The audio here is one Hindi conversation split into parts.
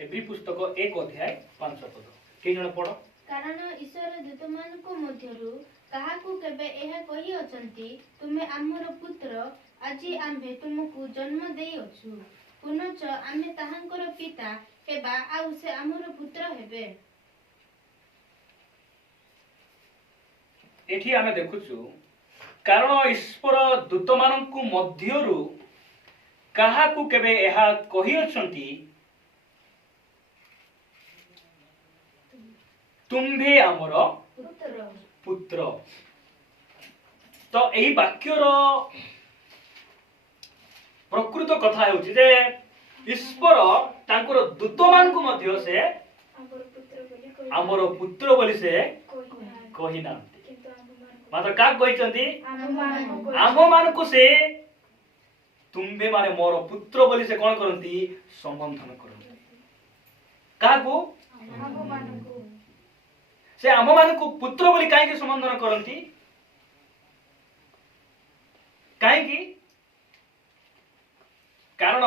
एब्री पुस्तक 1 अध्याय 5 पद के जण पढ़। कारण ईश्वर दूतमानक मध्यरु काहाकू केबे एहा कहि अछंती तुमे आमर पुत्र आजी आम्भे तुमको जन्म देई अछु पुनश्च आमे ताहांकर पिता हेबा आउ से आमर पुत्र हेबे। एठी आमे देखुछु कारण ईश्वर दूतमानक मध्यरु काहाकू केबे एहा कहि अछंती तुम्भे आमर पुत्र। तो एही वाक्यर प्रकृत कथा हेउछि जे ईश्वर तांकर दूत मानकु मध्य से आमर पुत्र बोली से कहि नांती मात्र का कहिसंती आम मानकु से तुम्भे माने मोर पुत्र बोली से कोन करंती संबोधन करंती काकू आम मानकु से आम मानकु पुत्र बोली काहे के संबोधन करंती काहे की कारण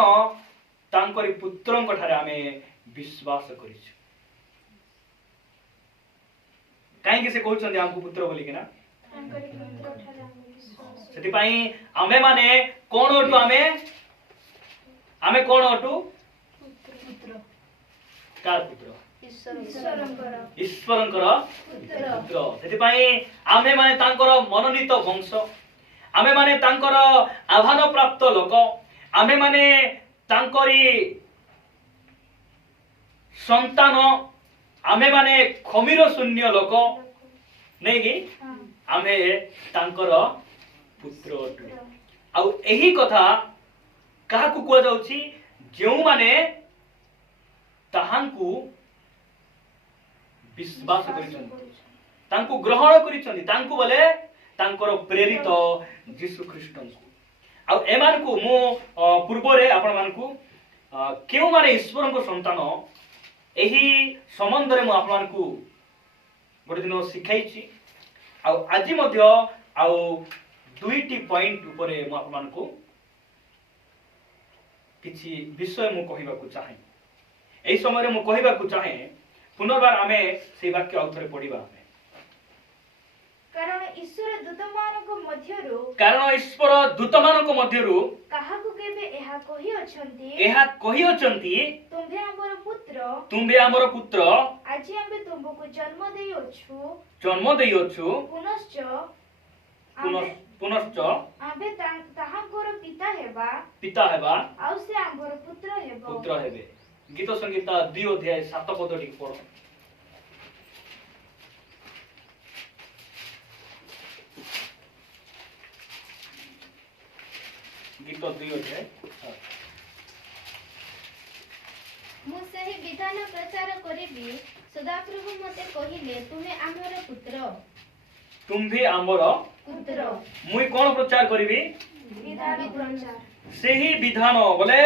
तांकरी पुत्रंक ठारे आमे विश्वास करिछु काहे के से कहउछंती हमकु पुत्र बोली के ना तांकरी पुत्र ठारे आमे विश्वास सेति पई आमे माने कोन ओटु आमे कोन ओटु पुत्र कार पुत्र ईश्वरंकर पुत्र सेति पई आमे माने तांकर मनोनीत वंश आमे माने तांकर आह्वान प्राप्त लोक आमे माने तांकरी संतान आमे माने खमीर शून्य लोक नहीं कि आमे तांकर पुत्र अटु आउ एही कथा काहाकू को जाउछि जेउ माने ताहांकू विश्वास करिछन तांकू ग्रहण करिछन तांकू बोले तांकर प्रेरित यीशु ख्रीष्टनकू आ एमानकू मो पूर्वरे आपण मानकू केउ माने ईश्वरक संतान एही संबंधरे मो आपण मानकू गोटे दिन सिखाइछि आ आज मध्य आ दुईटी पॉइंट उपरे मो आपण मानकू किछि विषय मो कहिबाकू चाहे एही समय रे मो कहिबाकू चाहे पुनर्बार आमे से वाक्य औथरे पढिबा कारण ईश्वर दूतमानक मध्यरु काहाकू केबे एहा कहि अछंती तुम्भे हमर पुत्र आजी आम्बे तुमको जन्म देई अछु पुनश्च आम्बे ताहांकर पिता हेबा आउ से हमर पुत्र हेबे। गीत संगीता 2 अध्याय 7 पद टिक पढो। गीत 2 अध्याय मु सही विधान प्रचार करिबी सदाप्रभु मते कहिले तुमे हमर पुत्र तुम्भे हमर पुत्र मुई कोन प्रचार करिबी विधान प्रचार सही विधान बोले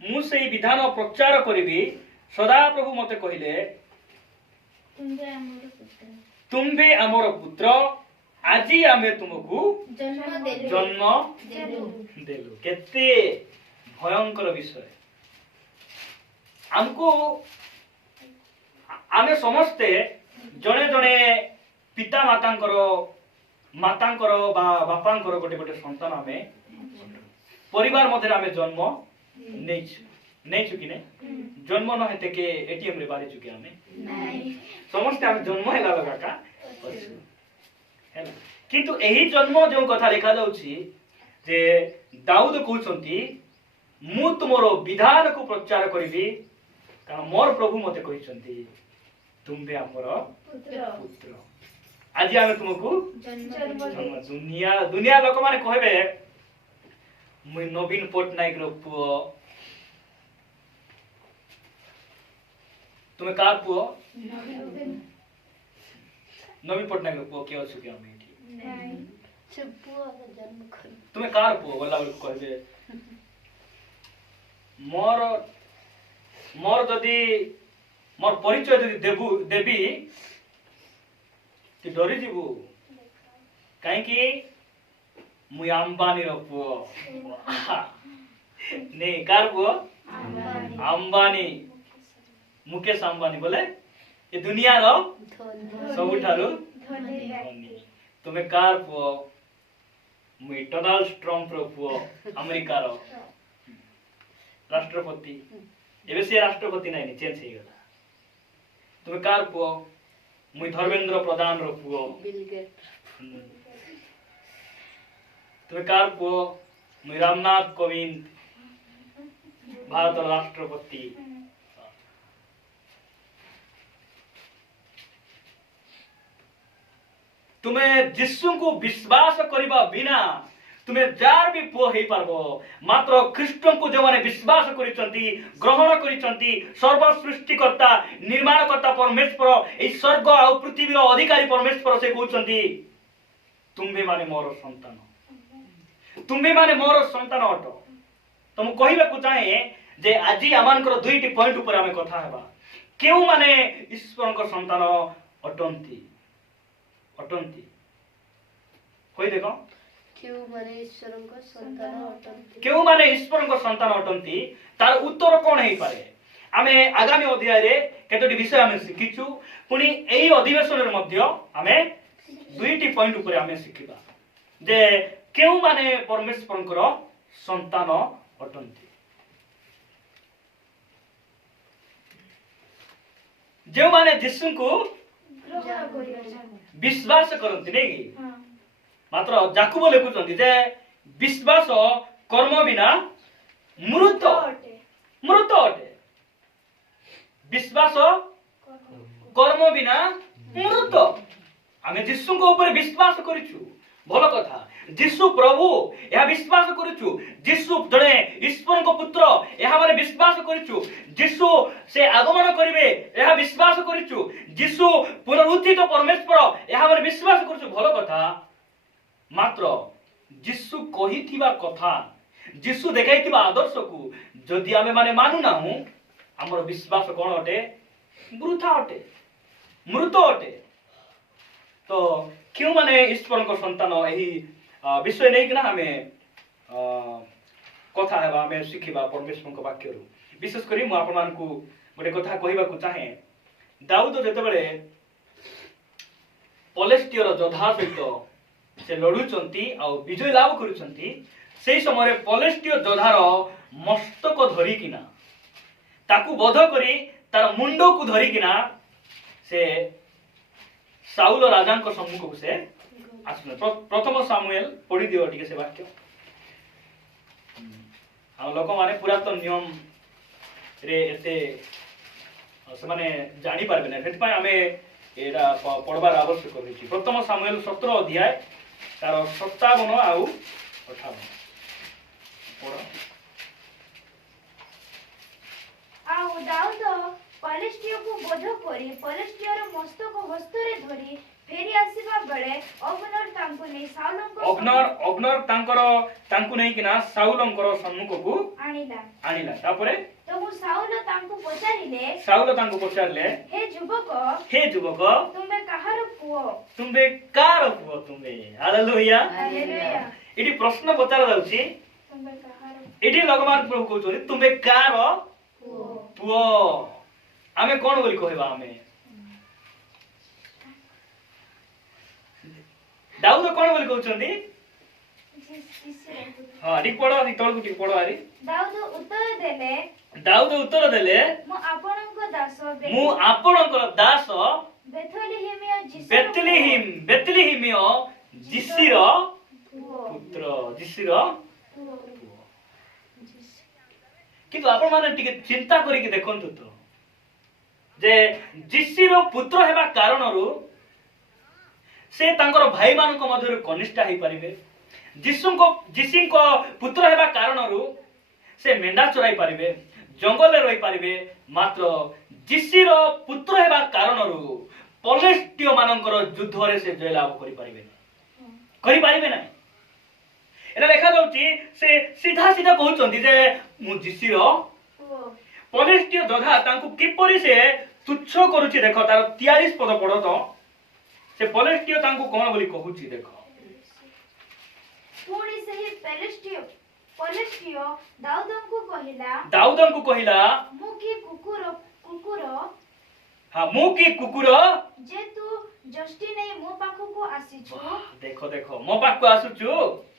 मु सही विधान प्रचार करिबी सदा प्रभु मते कहिले तुम्भे हमर पुत्र आजी आमे तुमको जन्म देलु केते भयंकर विषय हमको आमे समस्ते जणे जणे पिता मातांकर बा बापांकर गोटे गोटे संतान आमे परिवार मध्य आमे जन्म नहीं कि जन्म न हेते के एटीएम रे बारी चुके आमे नहीं समस्त आमे जन्म हैला लगा का हैला किंतु एही जन्म जो कथा लिखा जाउछि जे दाऊद कहउछंती मु तुमरो विधान को प्रचार करिबी कारण मोर प्रभु मते कहिसंती तुम्बे हमर पुत्र आज आमे तुमको जन्म दुनिया लोक माने कहबे मुई नवीन पटनायक रो पुओ तुम्हें कार पुओ नवीन पटनायक रो पुओ के अछि के हम एठी नहीं से पुओ जन्म कर तुम्हें कार पुओ बोला बोल कहबे मोर जदी मोर परिचय जदी देबी कि डरी जीवु काहे कि मुई अंबानी रो पुओ नहीं कार पुओ अंबानी मुकेश अंबानी बोले ये दुनिया रो सबुठारु धनी तुमे कार पुओ मुई डोनाल्ड ट्रम्प रो पुओ अमेरिका रो राष्ट्रपति एबे से राष्ट्रपति नहीं चेंज हो गला तुमे कार पुओ मुई धर्मेंद्र प्रधान रो पुओ बिल गेट तुमे कार पुओ मुई रामनाथ कोविंद भारत राष्ट्रपति तुम्हें जिसु को विश्वास करिबा बिना तुम्हें जार भी पुओ हे पारबो मात्र ख्रीष्ट को जो माने विश्वास करिसंती ग्रहण करिसंती सर्व सृष्टिकर्ता निर्माणकर्ता परमेश्वर ए स्वर्ग आ पृथ्वी रो अधिकारी परमेश्वर से कहउसंती तुम्बे माने मोर संतान तुम्बे माने मोर संतान अटो तुम कहिबा को चाहे जे आजी आमानकर दुईटी पॉइंट ऊपर आमे कथा हेबा केउ माने ईश्वरक संतान अटंती अटंती कोई देखो क्यों माने ईश्वरଙ୍କ संतान अटंती केउ माने ईश्वरଙ୍କ संतान अटंती तार उत्तर कोन हेई पारे आमे आगामी अध्याय रे केतोटी विषय आमे शिखिछु पुनी एई अधिवेशन रे मध्य आमे दुईटी पॉइंट ऊपर आमे शिखिबा जे केउ माने परमेश्वरଙ୍କର संतान अटंती जो माने यीशु को विश्वास करती नहीं कि मात्र जाकुब लिखुचंती जे विश्वास कर्म बिना मृत मृत अटे विश्वास कर्म बिना मृत आमे यीशु को ऊपर विश्वास करिछु भल कथा यीशु प्रभु यह विश्वास करिछु यीशु जणे ईश्वर को पुत्र यह माने विश्वास करिछु यीशु से आगमन करिवे यह विश्वास करिछु यीशु पुनरुत्थित परमेश्वर यह माने विश्वास करिछु भल कथा मात्र यीशु कहिथिबा कथा यीशु देखाइथिबा आदर्श को जदि आमे माने मानु नाहु हमर विश्वास कोन अटे वृथा अटे मृत अटे तो क्यों माने ईश्वर को संतान एही विषय नहीं किना हमें कथा हेबा हमें शिखिबा परमेश्वर को वाक्य रु विशेष करी मु आपन मान को गोटे कथा कहिबा को चाहे दाऊद जते बेले पलेस्टियर जोधा सहित से लड़ुचंती आ विजय लाभ करूचंती सेही समय पलेस्टियर जोधार मस्तक धरी किना ताकू बध करी तार मुंडो को धरी किना से साउल राजा को सम्मुख को से आसले प्रथम सामुएल पढ़ी दियो टिके से वाक्य हम लोक माने पुरातन नियम रे एते से माने जानि पारबे नै सेति पय हमें एडा पढ़बार आवश्यक होइछि प्रथम सामुएल 17 अध्याय तार 57 आउ 58 पढ़ो आउ दाऊद पलेस्टियर को बोध करी पलेस्टियर मस्तक हस्तरे धरी फेरी आसीबा बेले अब्नर तांको नै साउलंको अब्नर तांको नै किना साउलंकर सम्मुख को आनिला तापरे तो साउल तांको पचारिले हे जुबक तुमे कार पुओ तुमे हालेलुया हालेलुया इडी प्रश्न पचार जाउछि तुमे कहार इडी भगवान प्रभु कहउछोनी तुमे कार पुओ आमे कोन बोली कहबा आमे दाऊद कोन बोली कहउछंती हां ठीक पढो ठीक तळकु ठीक पढो आरी दाऊद उत्तर देले मु आपणक दास बेथलेहेम बेथलेहेमियो जिसिर पुत्र जिसिर किंतु आपण माने टिके चिंता करी के देखंतु तो जे जिसिर पुत्र हेबा कारणरु से तांकर भाई मानक मध्य कनिष्ठ हेई परिबे जिसिंको पुत्र हेबा कारणरु से मेंढा चराई परिबे जंगल रे रही परिबे मात्र जिसिर पुत्र हेबा कारणरु पलेस्टिय मानकर युद्ध रे से जय लाभ करि परिबे ना एना देखा जाउची से सीधा सीधा कहउचंती जे मु जिसिर पलेस्टिय जोधा तांको किपरि से तुच्छ करूची देखो तार 43 पद पढो तो से पलेस्टिय तांको कोन बोली कहूची देखो पुणी सही पलेस्टिय ପଲିଷ୍ଟିୟ ଦାଉଦଙ୍କୁ କହିଲା, ଦାଉଦଙ୍କୁ କହିଲା, ମୁଁ କି କୁକୁର ହଁ ମୁଁ କି କୁକୁର ଯେ ତୁ ଯଷ୍ଟି ନେଇ ମୋ ପାଖକୁ ଆସିଛୁ। ଦେଖ ଦେଖ ମୋ ପାଖକୁ ଆସୁଛୁ।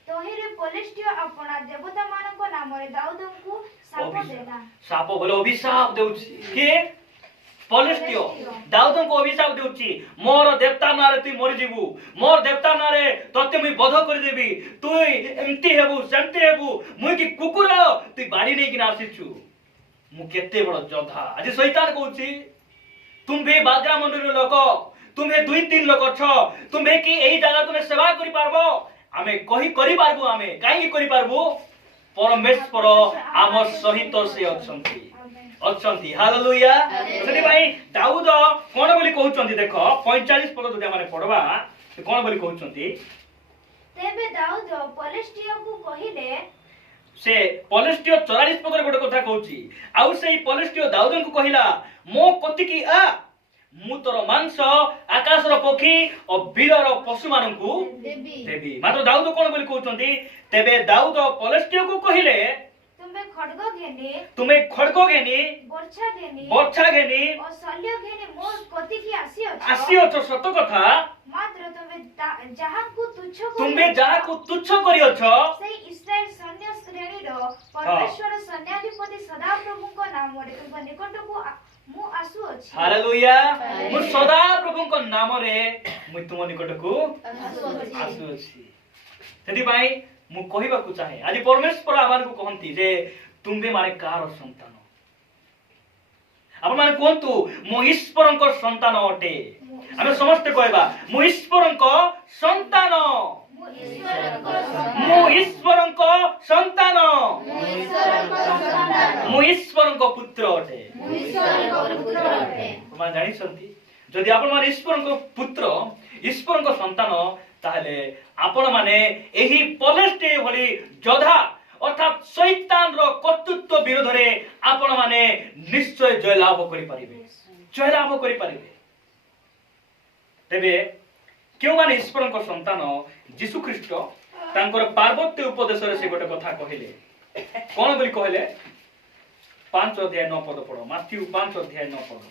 ତହିଁରେ ପଲିଷ୍ଟିୟ ଆପଣା ଦେବତାମାନଙ୍କ ନାମରେ ଦାଉଦଙ୍କୁ ଶାପ ଦେଲା। ସାପ ବୋଲେ ଅଭିଶାପ ଦେଉଛି। କିଏ? ପଲିଷ୍ଟିୟ ଦାଉଦଙ୍କୁ ଅଭିଶାପ ଦେଉଛି। ମୋର ଦେବତା ନାଁରେ ତୁଇ ମରିଯିବୁ, ମୋର ଦେବତା ନାଁରେ ତତେ ମୁଇଁ ବଧ କରିଦେବି, ତୁଇ ଏମିତି ହେବୁ ସେମିତି ହେବୁ, ମୁଇଁ କି କୁକୁର ତୁଇ ବାଡ଼ି ନେଇକିନା ଆସିଛୁ। ମୁଁ କେତେ ବଡ଼ ଯୋଦ୍ଧା। ଆଜି ଶୈତାନ କହୁଛି ତୁମ୍ଭେ ବାଜରା ମଣ୍ଡଳୀର ଲୋକ, ତୁମ୍ଭେ 2-3 ଲୋକ ଅଛ, ତୁମ୍ଭେ କି ଏହି ଜାଗା ତୁମେ ସେବା କରିପାରବ? ଆମେ କରିପାରିବୁ। ଆମେ କାହିଁକି କରିପାରିବୁ? ପରମେଶ୍ୱର ଆମ ସହିତ ସେ ଅଛନ୍ତି। ହାଲେଲୁୟା। ସେଥିପାଇଁ ଦାଉଦ କଣ ବୋଲି କହୁଛନ୍ତି ଦେଖ 45 ପଦ ଯଦି ଆମେ ପଢବା ସେ କଣ ବୋଲି କହୁଛନ୍ତି? ତେବେ ଦାଉଦ ପଲିଷ୍ଟିୟଙ୍କୁ କହିଲେ, ସେ ପଲିଷ୍ଟିୟ 44 ପଦରେ ଗୋଟେ କଥା କହୁଛି। ଆଉ ସେଇ ପଲିଷ୍ଟିୟ ଦାଉଦଙ୍କୁ କହିଲା, ମୋ କତିକି ଆ, ମୁଁ ତୋର ମାଂସ ଆକାଶର ପକ୍ଷୀ ଓ ବିଲର ପଶୁମାନଙ୍କୁ ଦେବି। ମାତ୍ର ଦାଉଦ କଣ ବୋଲି କହୁଛନ୍ତି? ତେବେ ଦାଉଦ ପଲିଷ୍ଟିୟଙ୍କୁ କହିଲେ, ତୁମେ ଖଡ୍ଗ ଘେନି ବର୍ଚ୍ଛା ଘେନି ଓ ଶଲ୍ୟ ଘେନି ମୋ କତିକି ଆସିଅଛ ସତ କଥା, ମାତ୍ର ଯାହାକୁ ତୁଚ୍ଛ କରିଅଛ ସେଇ ଇସ୍ରାଏଲ ସୈନ୍ୟ ଶ୍ରେଣୀର ପରମେଶ୍ୱର ସୈନ୍ୟାଧିପତି ସଦାପ୍ରଭୁଙ୍କ ନାମରେ ତୁମ ନିକଟକୁ ମୁଁ ଆସୁଅଛି। ହାଲେଲୁୟା। ମୁଁ ସଦାପ୍ରଭୁଙ୍କ ନାମରେ ମୁଁ ତୁମ ନିକଟକୁ ଆସୁଅଛି। ସେଥିପାଇଁ ମୁଁ କହିବାକୁ ଚାହେଁ ଆଜି ପରମେଶ୍ୱର ଆମମାନଙ୍କୁ କହନ୍ତି ଯେ ତୁମ୍ଭେ ମାନେ କାହାର ସନ୍ତାନ? ଆପଣମାନେ କୁହନ୍ତୁ ମୁଁ ଈଶ୍ୱରଙ୍କ ସନ୍ତାନ ଅଟେ। ଆମେ ସମସ୍ତେ କହିବା ମୁଁ ଈଶ୍ୱରଙ୍କ ସନ୍ତାନ, ମୁଁ ଈଶ୍ୱରଙ୍କ ସନ୍ତାନ, ମୁଁ ଈଶ୍ୱରଙ୍କ ପୁତ୍ର ଅଟେ। ଆପଣ ଜାଣିଛନ୍ତି ଯଦି ଆପଣମାନେ ଈଶ୍ୱରଙ୍କ ପୁତ୍ର ଈଶ୍ୱରଙ୍କ ସନ୍ତାନ ତାହେଲେ ଆପଣମାନେ ଏହି ପଲିଷ୍ଟିୟ ଭଳି ଯୋଦ୍ଧା ଅର୍ଥାତ୍ ଶୈତାନର କର୍ତ୍ତୃତ୍ୱ ବିରୋଧରେ ଆପଣମାନେ ନିଶ୍ଚୟ ଜୟଲାଭ କରିପାରିବେ। ତେବେ କେଉଁମାନେ ଈଶ୍ୱରଙ୍କ ସନ୍ତାନ? ଯୀଶୁ ଖ୍ରୀଷ୍ଟ ତାଙ୍କର ପାର୍ବତ୍ୟ ଉପଦେଶରେ ସେ ଗୋଟେ କଥା କହିଲେ। କଣ ବୋଲି କହିଲେ? 5 ଅଧ୍ୟାୟ 9 ପଦ ପଢ। ମାଥ୍ୟୁ 5 ଅଧ୍ୟାୟ 9 ପଦ।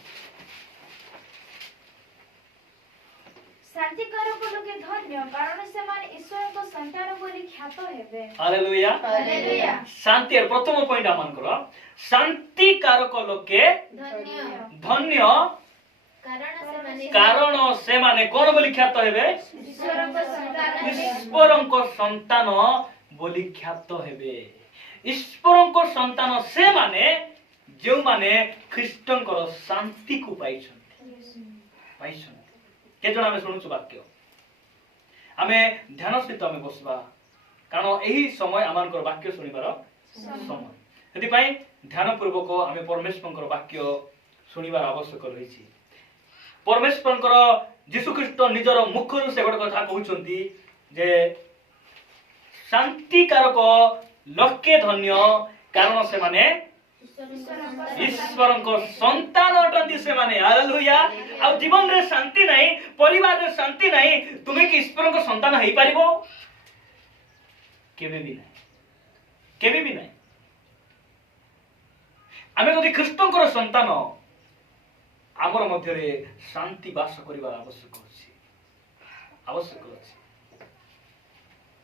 ଶାନ୍ତିକାରକ ଲୋକେ ଧନ୍ୟ, କାରଣ ସେମାନେ ଈଶ୍ୱରଙ୍କ ସନ୍ତାନ ବୋଲି ଖ୍ୟାତ ହେବେ। ହାଲେଲୁୟା। ଶାନ୍ତି ପ୍ରଥମ ପଏଣ୍ଟ ଆମଙ୍କର ଶାନ୍ତିକାରକ ଲୋକେ ଧନ୍ୟ, କାରଣ ସେମାନେ କଣ ବୋଲି ଖ୍ୟାତ ହେବେ? ଈଶ୍ୱରଙ୍କ ସନ୍ତାନ ବୋଲି ଖ୍ୟାତ ହେବେ। ଈଶ୍ୱରଙ୍କ ସନ୍ତାନ ସେମାନେ ଯେଉଁମାନେ ଖ୍ରୀଷ୍ଟଙ୍କର ଶାନ୍ତିକୁ ପାଇଛନ୍ତି। କେତେ ଜଣ ଆମେ ଶୁଣୁଛୁ ବାକ୍ୟ? ଆମେ ଧ୍ୟାନ ସହିତ ଆମେ ବସିବା, କାରଣ ଏହି ସମୟ ଆମମାନଙ୍କର ବାକ୍ୟ ଶୁଣିବାର ସମୟ। ସେଥିପାଇଁ ଧ୍ୟାନ ପୂର୍ବକ ଆମେ ପରମେଶ୍ୱରଙ୍କର ବାକ୍ୟ ଶୁଣିବାର ଆବଶ୍ୟକ ରହିଛି। ପରମେଶ୍ୱରଙ୍କର ଯୀଶୁ ଖ୍ରୀଷ୍ଟ ନିଜର ମୁଖରୁ ସେ ଗୋଟେ କଥା କହୁଛନ୍ତି ଯେ ଶାନ୍ତିକାରକ ଲୋକେ ଧନ୍ୟ, କାରଣ ସେମାନେ ଈଶ୍ୱରଙ୍କ ସନ୍ତାନ ଅଟନ୍ତି। ସେମାନେ ହାଲେଲୁୟା। ଆଉ ଜୀବନରେ ଶାନ୍ତି ନାହିଁ, ପରିବାରରେ ଶାନ୍ତି ନାହିଁ, ତୁମେ କି ଈଶ୍ୱରଙ୍କ ସନ୍ତାନ ହେଇପାରିବ? କେବେ ବି ନାହିଁ। ଆମେ ଯଦି ଖ୍ରୀଷ୍ଟଙ୍କର ସନ୍ତାନ ଆମର ମଧ୍ୟରେ ଶାନ୍ତି ବାସ କରିବାର ଆବଶ୍ୟକ ଅଛି।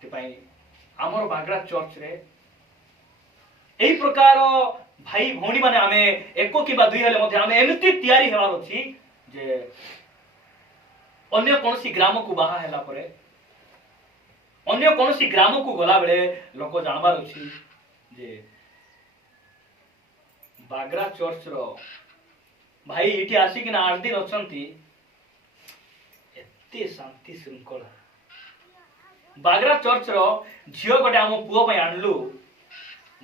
ସେଥିପାଇଁ ଆମର ବାଗଡ଼ା ଚର୍ଚ୍ଚରେ ଏହି ପ୍ରକାର ଭାଇ ଭଉଣୀ ମାନେ ଆମେ 1 କିମ୍ବା 2 ହେଲେ ମଧ୍ୟ ଆମେ ଏମିତି ତିଆରି ହେବାର ଅଛି ଯେ ଅନ୍ୟ କୌଣସି ଗ୍ରାମକୁ ବାହା ହେଲା ପରେ, ଅନ୍ୟ କୌଣସି ଗ୍ରାମକୁ ଗଲା ବେଳେ ଲୋକ ଜାଣିବାର ଅଛି ଯେ ବାଗଡ଼ା ଚର୍ଚ୍ଚର ଭାଇ ଏଠି ଆସିକିନା 8 ଦିନ ଅଛନ୍ତି, ଏତେ ଶାନ୍ତି ଶୃଙ୍ଖଳା। ବାଗଡ଼ା ଚର୍ଚ୍ଚର ଝିଅ ଗୋଟେ ଆମ ପୁଅ ପାଇଁ ଆଣିଲୁ,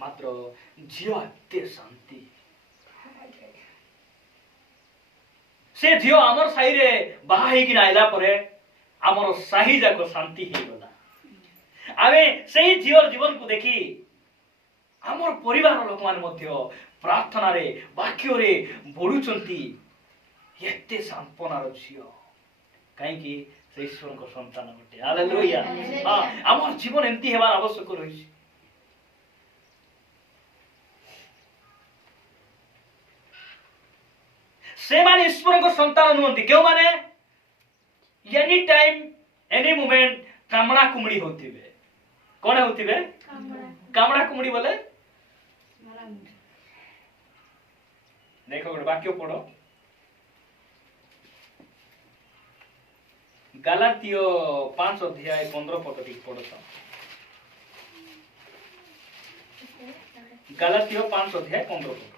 ମାତ୍ର ଝିଅ ଏତେ ଶାନ୍ତି। ସେ ଝିଅ ଆମର ସାହିରେ ବାହା ହେଇକିନା ଆଇଲା ପରେ ଆମର ସାହି ଯାକ ଶାନ୍ତି ହେଇଗଲା। ଆମେ ସେଇ ଝିଅର ଜୀବନକୁ ଦେଖି ଆମର ପରିବାର ଲୋକମାନେ ମଧ୍ୟ ପ୍ରାର୍ଥନାରେ ବାକ୍ୟରେ ବଢୁଛନ୍ତି। ଏତେ ସାନ୍ତ୍ୱନାର ଝିଅ, କାହିଁକି? ସେ ଈଶ୍ୱରଙ୍କ ସନ୍ତାନ ଗୋଟେ। ହାଲେଲୁୟା। ଆମର ଜୀବନ ଏମିତି ହେବାର ଆବଶ୍ୟକ ରହିଛି। से माने ईश्वर को संतान नुहंती क्यों माने एनी टाइम एनी मोमेंट कामड़ा कुमड़ी होतिबे कौन होतिबे कामड़ा कुमड़ी बोले देखो गोटे वाक्य पढ़ो गलातीय 5 अध्याय 15 पद टी पढ़ो तो गलातीय 5 अध्याय 15 पद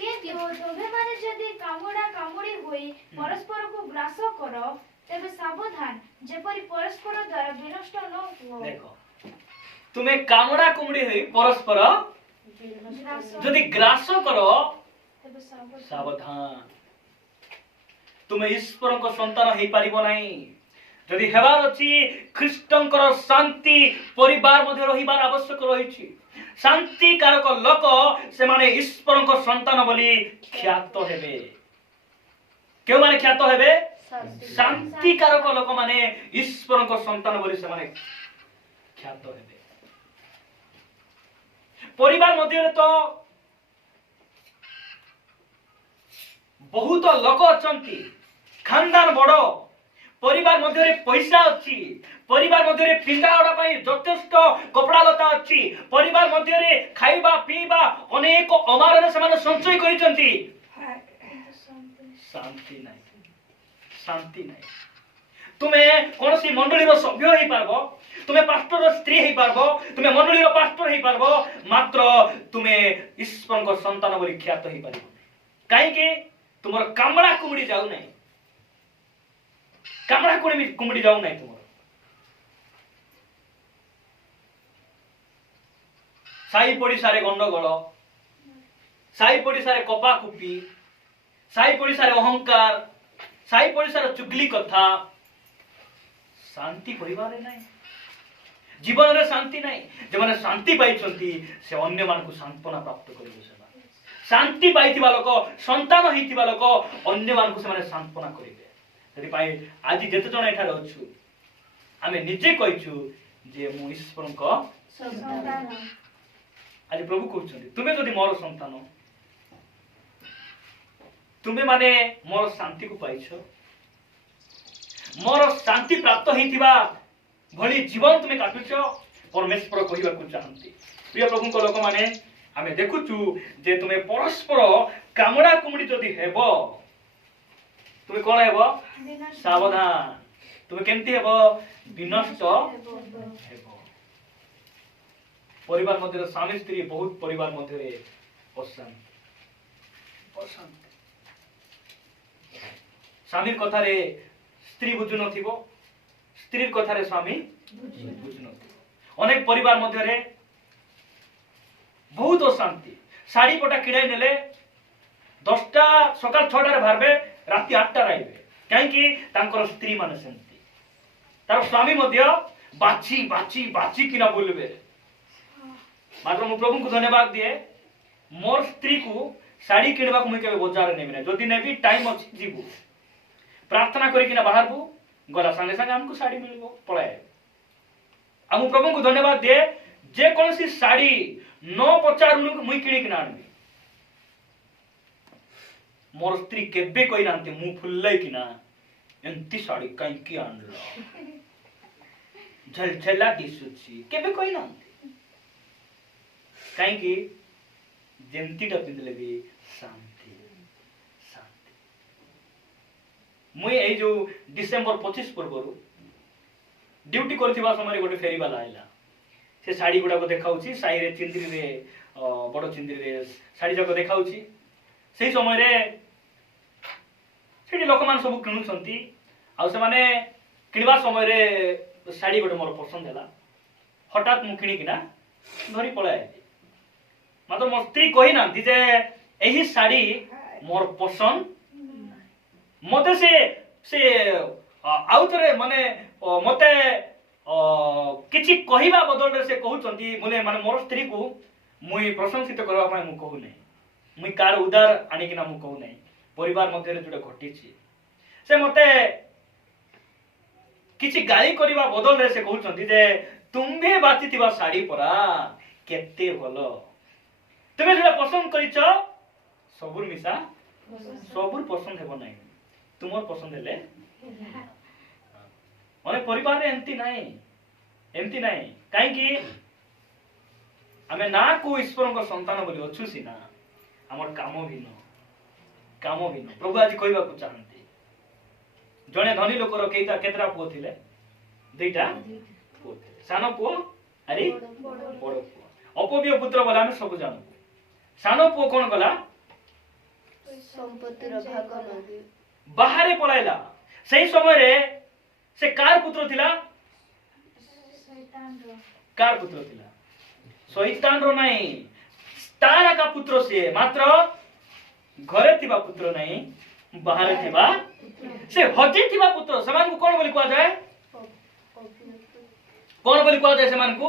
କିନ୍ତୁ ତୁମେମାନେ ଯଦି କାମୁଡ଼ା କାମୁଡ଼ି ହୋଇ ପରସ୍ପରକୁ ଗ୍ରାସ କର ତେବେ ସାବଧାନ ଯେପରି ପରସ୍ପର ଦ୍ୱାରା ବିନଷ୍ଟ ନ ହୁଅ। देखो तुम्हें कामड़ा कुमड़ी हुई परस्पर जदि ग्रास करो ତେବେ ସାବଧାନ सावधान तुम ईश्वर को संतान हो पार नहीं जदि हेबार अछि ख्रीष्टंकर शांति परिवार मध्य रहिबार आवश्यक रही शांति कारक लोक से माने ईश्वर को संतान बोली ख्यात हेबे क्यों माने ख्यात हेबे शांति कारक लोक माने ईश्वर को संतान बोली से माने ख्यात हेबे परिवार मध्य तो बहुत लोक अछंती खानदान बड़ परिवार मध्य पैसा अच्छी परिवार मध्य पिंधाड़ा यथेष्ट कपड़ा लता अच्छी परिवार मध्य खाइबा पीबा अनेक अमार से संचय करिसंती शांति नहीं शांति नहीं तुम्हें कौन सी मंडली सभ्य हो पारबो तुम्हें पास्टर स्त्री हो पारबो तुम्हें मंडली पास्टर हो पारबो मात्र तुम्हें ईश्वर को संतान बोली ख्यात हो पारबो कहीं तुमर कामड़ा कुमड़ी जाऊ नहीं कामड़ा कुमड़ी जाऊ नहीं तुमर साई पड़िशा रे गंडगोल साई पड़िशा रे कपा कुपी साई पड़िशा रे अहंकार साई पड़िशा रे चुगली कथा शांति परिवार नहीं जीवन रे शांति नहीं जो माने शांति पाइछंती से अन्य मान को सांत्वना प्राप्त करिवे से शांति पाइथिबा लोक संतान होइथिबा लोक अन्य मान को से माने सांत्वना करिवे सेति पाई आज जेते जण एठार अछु आमे निजे कहिछु जे मु ईश्वर को संतान आज प्रभु कहउछन्ती तुमे जदि मोर संतान तुमे माने मोर शांति को पाइछो मोर शांति प्राप्त होइथिबा भली जीवन तुमे काटुछो परमेश्वर कहिबा को चाहंती प्रिय प्रभु को लोक माने आमे देखुछु जे तुमे परस्पर कामड़ा कुमड़ी जदि हेबो तुमे कोन हेबो सावधान तुमे केमती हेबो विनष्ट हेबो परिवार मध्य स्वामी स्त्री बहुत परिवार मध्य अशांति स्वामी कथा रे स्त्री बुझु नथिबो स्त्री कथा रे स्वामी बुझु नथिबो अनेक परिवार मध्य रे बहुत अशांति साड़ी पटा किड़ाई नेले 10टा सकाल 6टा रे बाहरबे राति 8टा रे आइबे कहीं स्त्री माने सेमती तार स्वामी मध्य बाची बाची बाची किना बोलबे मात्र मु प्रभु को धन्यवाद दिए मोर स्त्री को साड़ी किणवा मुई केबे बाजार नेबे ना जदि नेबी टाइम अछि जीवु प्रार्थना करी किना बाहरबु गला संगे संगे हमको साड़ी मिलबो पळाए हमु प्रभु को धन्यवाद दिए जे कोनसी साड़ी न पचारू मुई किणी किना आनबी मोर स्त्री केबे कहि नांती मु फुल्लै किना एंती साड़ी काई की आनलो झलझला दिसुची केबे कहि नांती काई की जेंतीटा पिंदले भी शांति शांति मुई ए जो डिसेंबर 25 पूर्वरु ड्यूटी करथिबा समय गोटे फेरी वाला आइला से साड़ी गुडा को देखाउची साई रे चिंदरी रे बड़ चिंदरी रे साड़ी जको देखाउची सेही समय रे सेठी लोक मान सब किनुछंती आ से माने किनबा समय रे साड़ी गोटे मोर पसंद हैला हठात मु किनी किना धरी पळाए मात्र मोर स्त्री कहि नांती जे एही साड़ी मोर पसंद मते से आउथरे माने मते किछि कहिबा बदल रे से कहउचंती मुने माने मोर स्त्री को मुई प्रशंसित करबा पय मु कहू नै मुई कार उदार आनी किना मु कहू नै परिवार मध्य रे जुडा घटी छि से मते किछि गाली करिबा बदल रे से कहउचंती जे तुम्हे बातिथिबा साड़ी परा केते भलो तुमे जो पसंद करिछ सबुर मिसा सबुर पसंद हेबो नाही तुमर पसंद हेले माने परिवार रे एमती नाही काहे कि आमे ना को ईश्वर को संतान बोली अच्छु सिना हमर काम भिन्न प्रभु आज कहबा को चाहंती जणे धनी लोकर केतरा पुओ थिले दुईटा पुओ थिले सानो पुओ अरे बड़ पुओ अपव्य पुत्र बोला हम सब जानू सानो पुओ कोन गला संपत्तिर भाग नदी बाहरे पळाइला सही समय रे से कार पुत्र थिला कार पुत्र थिला शैतान रो नाही तारा का पुत्र से मात्र घरे थिबा पुत्र नाही बाहरे थिबा से हजी थिबा पुत्र समान को कोन बोली कुआ जाय कोन बोली कुआ जाय समान को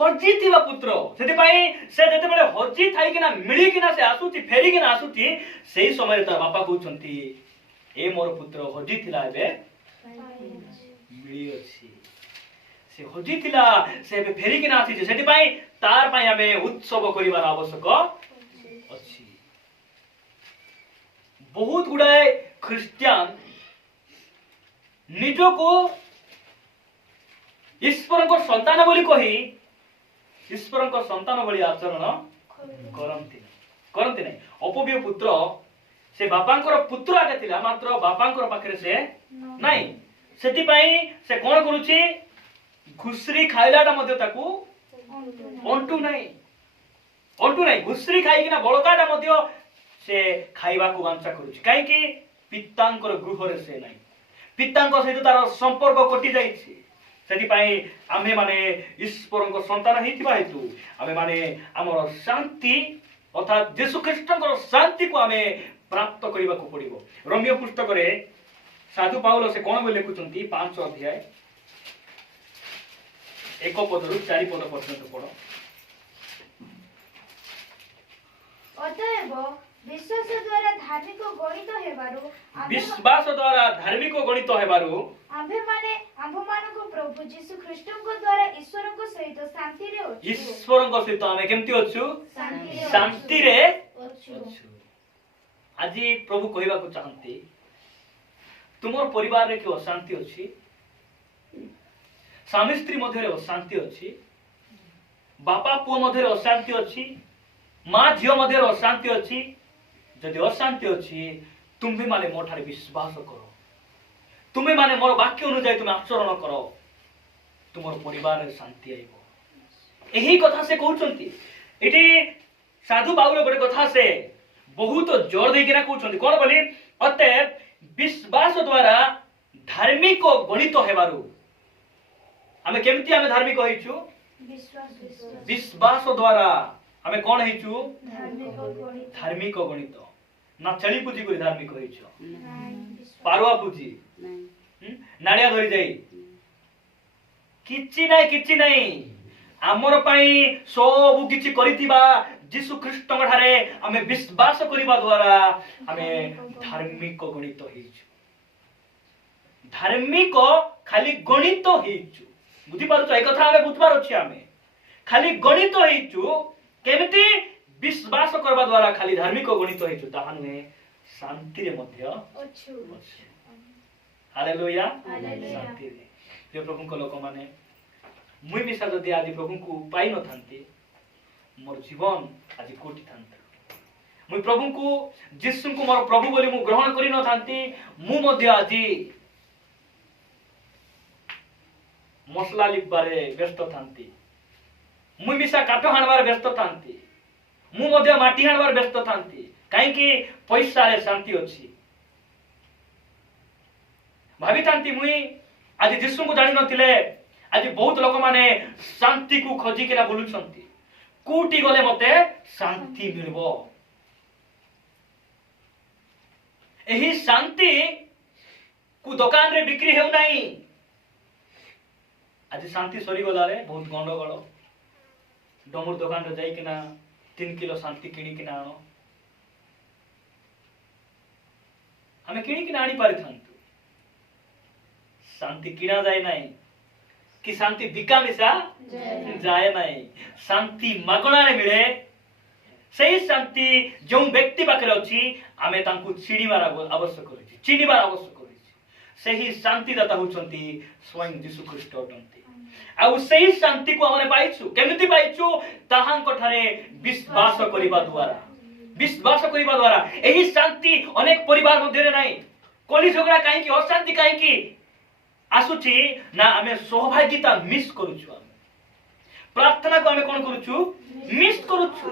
हजी थिबा पुत्र सेति पई से जते बेले हजी थाई किना मिली किना से आसुची फेरी किना आसुची सेही समय ता बापा कहउचंती ए मोर पुत्र हजी थिला एबे मिली अछि से हजी थिला से एबे फेरी किना आसी सेति पई तार पई हमें उत्सव करिवार आवश्यक अछि बहुत गुडाए ख्रिस्टियन निजो को ईश्वर को संतान बोली कही ईश्वर को संतान बोली आचरण करंती नहीं अपव्य पुत्र से बापांकर पुत्र आगे थिला मात्र बापांकर पाखरे से नहीं सेति पई से कोन करूची घुसरी खाइलाटा मध्ये ताकू अंटू नहीं घुसरी खाई किना बळकाटा मध्ये से खाइबा को वांछा करूची काहे कि पितांकर गृह रे से नहीं पितांकर सहित तार संपर्क कटि जाईछि सेति पई आमे माने ईश्वर को संतान हेतिबा हेतु आमे माने हमर शांति अर्थात यीशु ख्रिस्टकर शांति को आमे प्राप्त करिबा को पड़िबो रोमियो पुस्तक रे साधु पाउलो से कोन बोले लिखुचंती 5 अध्याय 1 पद रु 4 पद पर्यंत पढो ଅତଏବ ବିଶ୍ୱାସ ଦ୍ୱାରା ଧାର୍ମିକ ଗଣିତ ହେବାରୁ विश्वास द्वारा धार्मिक गणित हेबारु ଆମ୍ଭମାନଙ୍କୁ ପ୍ରଭୁ ଯୀଶୁ ଖ୍ରୀଷ୍ଟଙ୍କ ଦ୍ୱାରା ଈଶ୍ୱରଙ୍କ ସହିତ ଶାନ୍ତିରେ ଅଛୁ ईश्वर को सहित आमे केमती अछु शांति रे अछु आज प्रभु कहबा को चाहंती तुमर परिवार रे के अशांति अछि स्वामी स्त्री मध्य रे अशांति अछि बापा पुओ मध्य रे अशांति अछि मां झियो मध्य रे अशांति अछि जदि अशांति अछि तुम्ही माने मोठारे विश्वास करो तुम्ही माने मोर वाक्य अनुसार तुम आचरण करो तुमर परिवार रे शांति आइबो एही कथा से कहउचंती एटी साधु बाबुर गोटे कथा से बहुत जोर दे किना कहउचंती कोन बोली अते विश्वास द्वारा धार्मिक गणित हेबारु हमें केमती हमें धार्मिक होइछु विश्वास द्वारा हमें कोन हेइछु धार्मिक गणित ना चली पूजी कोई धार्मिक होइछु पारवा पूजी नाड़िया धरी जाई किछि नाही हमर पई सब किछि करितिबा यीशु ख्रिस्टଙ୍କ ठारे हमें विश्वास करिबा द्वारा हमें धार्मिक गणित हेइछु धार्मिक खाली गणित हेइछु बुझी पारुछ ए कथा हमें बुझबार अछि हमें खाली गणित हेइछु केमती विश्वास करबा द्वारा खाली धार्मिक गणित हेइछु ताहाने शांति रे मध्य ଅଛୁ हालेलुया शांति रे जे प्रभु को लोक माने मुई मिसा जदि आदि प्रभु को पाई न थांती मोर जीवन आज कोटि थांता मुई प्रभु को यीशु को मोर प्रभु बोली मु ग्रहण करि न थांती मु मध्य आज मसला लिखबारे व्यस्त थांती मुई मिसा काठ हाणबारे व्यस्त थांती मु मध्य माटी हाणबारे व्यस्त थांती काहे कि पैसा रे शांति अछि भाभी थांती मुई आज यीशु को जानि नथिले आज बहुत लोक माने शांति को खोजी केना बुलुछंती कोटी गले मते शांति मिलबो एही शांति को दुकान रे बिक्री हेउ नाही आज शांति सरी गला रे बहुत गंडगोल डमर दुकान रे जाई केना 3 किलो शांति किनी केना आनो हमें किनी केना आनी पारि थांतु शांति किना जाय नाही कि शांति बिका मिशा जाए नहीं, शांति मागणा मिले। सही शांति जो व्यक्ति पाखे अच्छी आमे तांकु चिड़ीबार आवश्यक रही, चिन्हबार आवश्यक रही। सही शांतिदाता होचंती स्वयं यीशु ख्रीष्ट अटंती। आ सही शांति को हमने पाइछु, केमिति पाइछु? ताहांक ठारे विश्वास करिबा द्वारा, विश्वास करिबा द्वारा। एही शांति अनेक परिवार मध्य नाही। कली झगड़ा काहे कि, अशांति काहे कि आसुची ना, आमे सहभागिता मिस करूछु। आमे प्रार्थना को आमे कोन करूछु? मिस करूछु।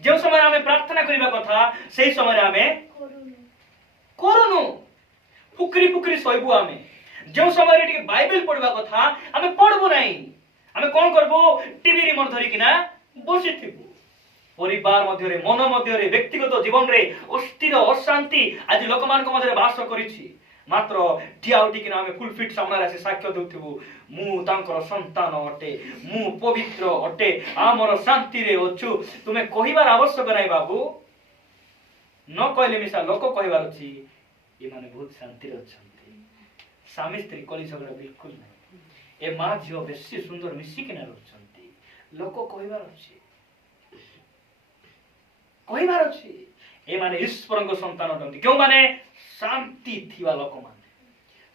जो समय आमे प्रार्थना करिबा कथा सेही समय आमे करूनु, फुकरी फुकरी सहिबु। आमे जो समय रे बाइबल पढ़वा कथा आमे पढ़बो नाही। आमे कोन करबो? टीवी रिमोट धरि किना बसिथिबु। परिवार मध्य रे, मन मध्य रे, व्यक्तिगत जीवन रे अस्थिर अशांति आज लोकमान मध्य रे वास करिछि। मात्र ठिया उठी किना आमे फुल फिट सामने आसे साक्ष्य देउथिबु, मु तांकर संतान अटे, मु पवित्र अटे, आमर शांति रे अछु। तुमे कहिबार आवश्यक नाही बाबू, न कहले मिसा लोक कहिबार अछि ए माने बहुत शांति रे अछंती। स्वामी स्त्री कली झगड़ा बिल्कुल नाही। ए मां झियो बेसी सुंदर मिसी किना रहछंती। लोक कहिबार अछि, कहिबार अछि ए माने ईश्वरଙ୍କ संतान अटंती। क्यों माने? शांति थिबा लोक माने,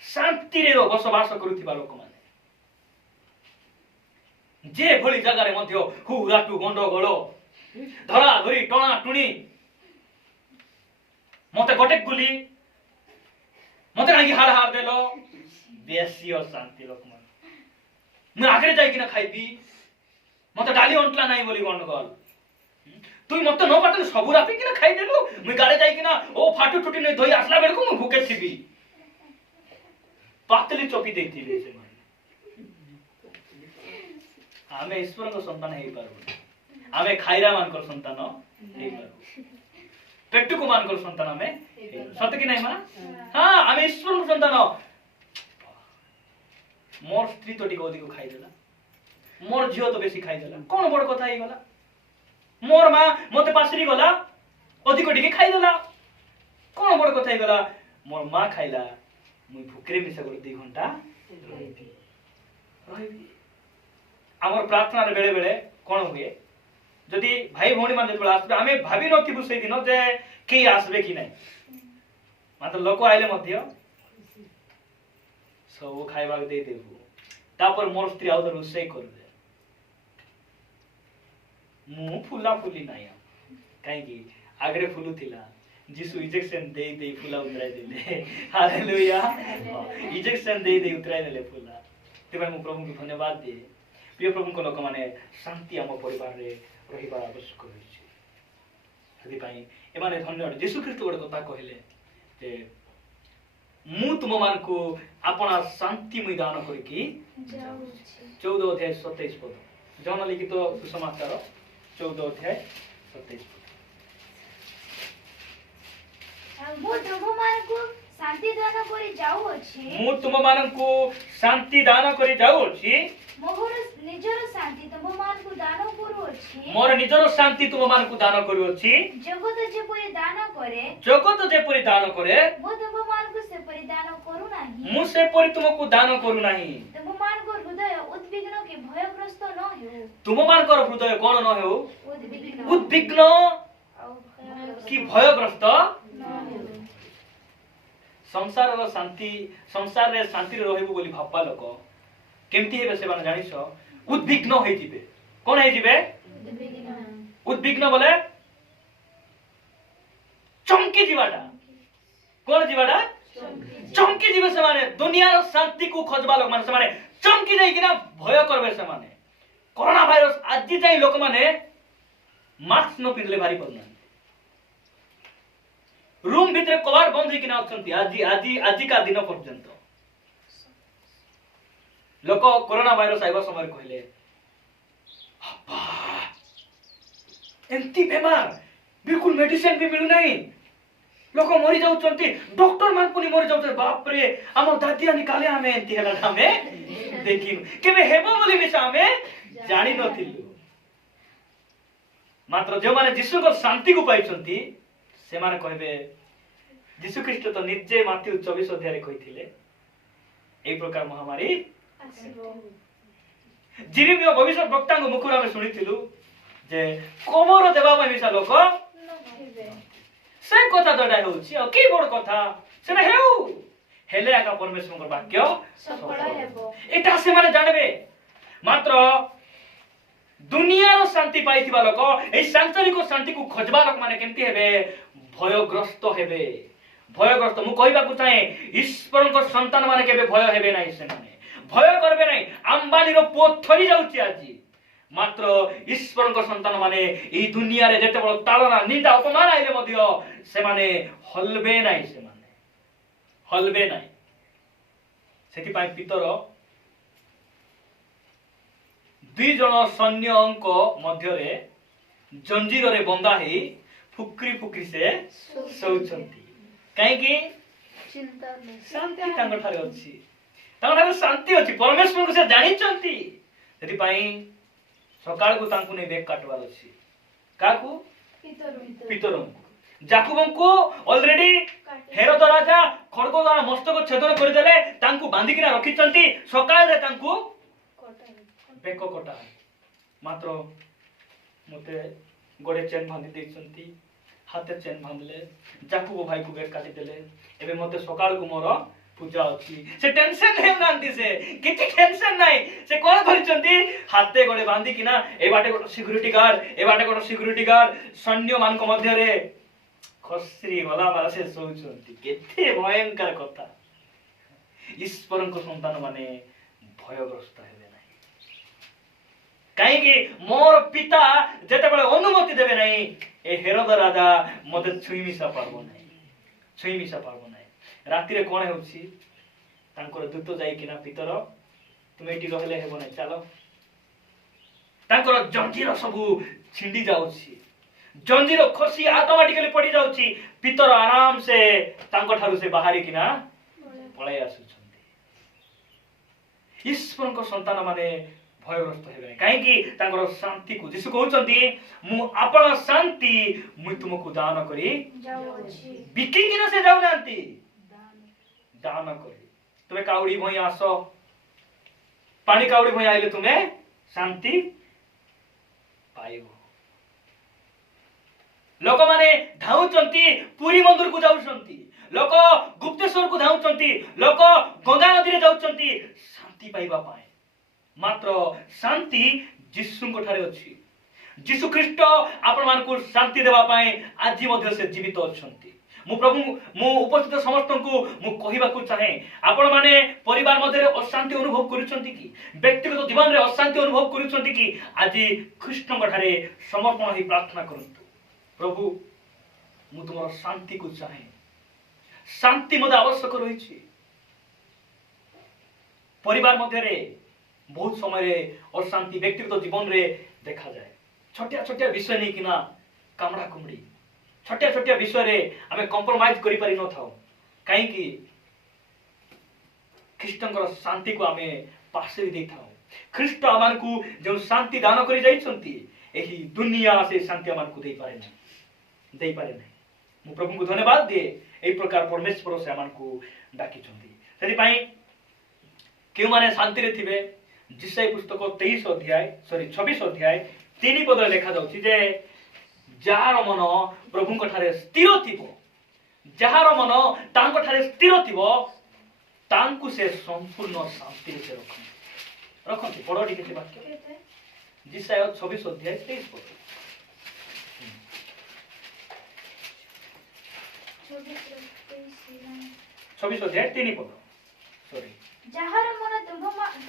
शांति रे बसवास करूथिबा लोक माने। जे भली जगह रे मध्य हुराटू गंडगोल, धरा धरी टणा टुणी, मते गोटे गुली, मते काहे हार हार देलो, बेसी अशांति लोक माने। मैं आगे जाई किना खाइबी, मते डाली अंटला नाही बोली गंडगोल। तुई मत न पातन सबु राती किना खाई देलु, मुई गाड़े जाई किना ओ फाटू टुटी नै धोई आसला बेलको मु भूखे थिबी। पातली चोपी देथिले से माने। आमे ईश्वरଙ୍କ संतान हेई पारबो, आमे खाइरा मानकर संतान हेई पारबो, पेट्टुको मानकर संतान आमे सत्य कि नै मा? हां, आमे ईश्वरଙ୍କ संतान। मोर स्त्री तो टिको अधिक खाई देला, मोर झियो तो बेसी खाई देला, कोन बड़ कथा हेई गला? मोर मां मते पासरी गला, अधिक टिके खाई देला, कोन बड़ कथा हेई गला? मोर मां खाइला, मुई भुकरे मिसा गलो 2 घंटा रहिबी। आमर प्रार्थना रे बेले बेले कोन हुए, जदि भाई भौणी मान जेतबे आसबे आमे भाबी नथिबु सेई दिन जे के आसबे कि नै, मात्र लोक आइले मध्य सब खाइबा दे देबु। तापर मोर स्त्री आउर रोसई करबे, मु फुला फुली नाही काहे कि आगरे फुलु थिला, जीसु इंजेक्शन दे दे फुला उतराई देले। हालेलुया, इंजेक्शन दे दे उतराई देले फुला। तेबे मु प्रभु को धन्यवाद दे। प्रिय प्रभु को लोक माने शांति आम परिवार रे रहिबा आवश्यक होइछि। सदी पई ए माने धन्यवाद। यीशु ख्रीष्ट गोटे कथा कहिले जे मु तुम मान को अपना शांति मुई दान करी कि जाउछि। 14 अध्याय 27 पद, जौन लिखित सुसमाचार 14 अध्याय 27 पद। मु तुमମାନଙ୍କୁ ଶାନ୍ତି ଦାନ କରି ଯାଉଅଛି, ମୁଁ ତୁମମାନଙ୍କୁ ଶାନ୍ତି ଦାନ କରି ଯାଉଅଛି, ମୋର ନିଜର ଶାନ୍ତି ତୁମମାନଙ୍କୁ ଦାନ କରୁଅଛି। ମୋର ନିଜର ଶାନ୍ତି ତୁମମାନଙ୍କୁ ଦାନ କରୁଅଛି। ଜଗତ ଯେପରି ଦାନ କରେ, ଜଗତ ଯେପରି ଦାନ କରେ, ମୁଁ ତୁମମାନଙ୍କୁ ସେପରି ଦାନ କରୁନାହିଁ। ମୁଁ ସେପରି ତୁମକୁ ଦାନ କରୁନାହିଁ। ତୁମମାନଙ୍କ ହୃଦୟ ଉଦ୍ବିଗ୍ନ କି ଭୟଗ୍ରସ୍ତ ନ ହେଉ। ତୁମମାନଙ୍କର ହୃଦୟ କଣ ନ ହେଉ? ଉଦ୍ବିଗ୍ନ ଉଦ୍ବିଗ୍ନ ଆଉ କି ଭୟଗ୍ରସ୍ତ ନ ହେଉ। संसार शांति, संसार रे शांति रे रहबो बोली भाबा लोक केमती हेबे से माने जानिस? उद्विग्न होई जिवे। कोन होई जिवे? उद्विग्न बोले चमकी जीवाटा। कोन जीवाटा? चमकी जीवे से माने दुनिया रो शांति को खोजबा लोक माने से माने चमकी जाई किना भय करबे से माने। कोरोना वायरस आज जाई लोक माने मास्क न पिनले भारी पड़ना, रूम भीतर कबाड़ बंद होइकिना अछंती। आज का दिन पर्यंत लोक कोरोना वायरस आइबा समय कहले अब्बा एंती बेमार, बिल्कुल मेडिसिन भी मिलु नहीं, लोक मरी जाउछंती, डॉक्टर मान पुनी मरी जाउछे। बाप रे, हमर दादिया निकाले हमें एंती हला हमें देखिन केबे हेबो बोली मिसा हमें जानि नथिलु। मात्र जो माने यीशु को शांति को पाइछंती से माने कहबे यीशु ख्रीष्ट तो निजे माथ्यू 24 अध्याय रे कहिथिले एई प्रकार महामारी जिरिमिया भविष्य वक्ता मुखर आम शुणी जे कबर देवा मिशा लोक से कथा जोटा हो कि बड़ कथा सेटा हेले आका परमेश्वर वाक्य सफल हेबो एटा से माने जानबे मात्र दुनियार शांति पाइथिबा लोक ए सांसारिक शांति को खोजबा लोक माने केमती हेबे भयग्रस्त हेबे भयग्रस्त मु कहबा को चाहे ईश्वर को संतान माने केबे भय हेबे नाही से माने भय करबे नाही अंबानी रो पो थरी जाउची आजी मात्र ईश्वर को संतान माने ई दुनिया रे जेते बड़ तालना निंदा अपमान आइले मध्य से माने हलबे नाही से माने हलबे नाही सेति पाई पितर दुई जन सैन्यक मध्य रे जंजीर रे बंधा ही फुकरी फुकरी से सोचंती काहे कि चिंता नहीं शांति तांग ठारे अछि तांग ठारे शांति अछि परमेश्वर को से जानि चंती सेति पाई सकाळ को तांकु नै बेक काटवार अछि काकू पितरम जाकुबम को ऑलरेडी हेरोद राजा खड़ग द्वारा मस्तक छेदन कर देले तांकु बांधी किना रखि चंती सकाळ रे तांकु बेक कटा मात्र मते गोडे चेन बांधी दे चंती हाथे चेन बांधले जाकुब भाई को बेक काटी देले एबे मते सकाळ को मोर पूजा अछि से टेंशन हे नांती से किछि टेंशन नाही से कोन करिचंती हाथे गोडे बांधी किना ए बाटे गोट सिक्युरिटी गार्ड ए बाटे गोट सिक्युरिटी गार्ड सैन्य मान को मध्य रे खस्री गला बाला से सोचंती केते भयंकर कथा ईश्वर को संतान माने भयग्रस्त हेबे नाही काहे कि मोर पिता जेते बेले अनुमति देबे नाही ए हेरोद राजा मते छुई मिसा पारबो नाही राति रे कोन होउची तांकर दूत जाई किना पितर तुमे एटी रहले हेबो नाही चलो तांकर जंजीर सबु छिंडी जाउची जंजीर खसी ऑटोमेटिकली पड़ी जाउची पितर आराम से तांकर ठारू से बाहरी किना पळे आसुछंती ईश्वर को संतान माने भयग्रस्त हेबे काहे कि तांकर शांति को जिसु कहउचंती मु आपण शांति मु तुमको दान करी जाउछि बिकी किना से जाउ नांती दान करी तुमे काउडी भई आसो पानी काउडी भई आइले तुमे शांति पाइबो लोक माने धाउचंती पुरी मंदिर को जाउचंती लोक गुप्तेश्वर को धाउचंती लोक गंगा नदी रे जाउचंती शांति पाइबा पाए मात्र शांति जिसु को ठारे अछि जिसु ख्रीष्ट आपण मान को शांति देबा पाए आज मध्ये से जीवित अछंती मु प्रभु मु उपस्थित समस्त को मु कहिबा को चाहे आपण माने परिवार मध्ये अशांति अनुभव करूछंती कि व्यक्तिगत जीवन रे अशांति अनुभव करूछंती कि आज कृष्ण को ठारे समर्पण ही प्रार्थना करंतु प्रभु मु तुमर शांति को चाहे शांति मते आवश्यक रहिछि परिवार मध्ये रे बहुत समय रे अशांति व्यक्तिगत जीवन रे देखा जाए छोटिया छोटिया विषय नहीं किना कामड़ा कुमड़ी छोटिया छोटिया विषय रे हमें कंप्रोमाइज करि पारि न थाओ काहे कि ख्रीष्टंकर शांति को हमें पासे दे थाओ ख्रीष्ट आमान को जो शांति दान करि जाइछंती एही दुनिया से शांति आमान को दे पारे नै मु प्रभु को धन्यवाद दिए एई प्रकार परमेश्वर से आमान को डाकी छंती सेति पई केउ माने शांति रे थिबे जिसाई पुस्तक 26 अध्याय 3 पद लेखा जाउछि जे जार मन प्रभु को ठारे स्थिर थिबो जार मन तांको ठारे स्थिर थिबो तांको से संपूर्ण शांति से रखंती पढो ठीक से वाक्य जिसाई 26 अध्याय 23 पद 26 अध्याय 3 पद सॉरी जहार मन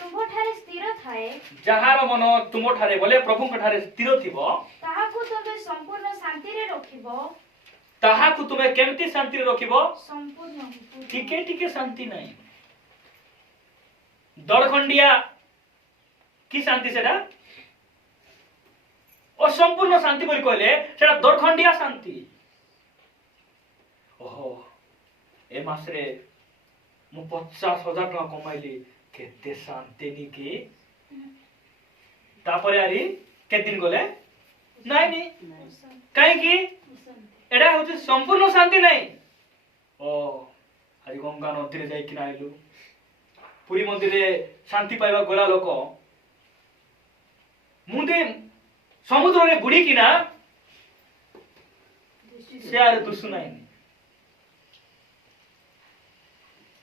तुम ठारे स्थिर थाए जहार मन तुम ठारे बोले प्रभु को ठारे स्थिर थिबो ताहाकु तुमे संपूर्ण शांति रे रखिबो ताहाकु तुमे केमती शांति रे रखिबो संपूर्ण टिके टिके शांति नहीं दड़खंडिया की शांति सेटा असंपूर्ण शांति बोली कहले सेटा दड़खंडिया शांति ओहो ए मासरे मु 50,000 टका कमाइली केते शांति नी की तापरे आरी के दिन गले नाइ नी काहे की एडा होचे संपूर्ण शांति नहीं ओ आज गंगा नदी रे जाई कि आइलु पुरी मंदिर रे शांति पाइबा गला लोक मुदे समुद्र रे बुड़ी किना से आरे दुसु नाही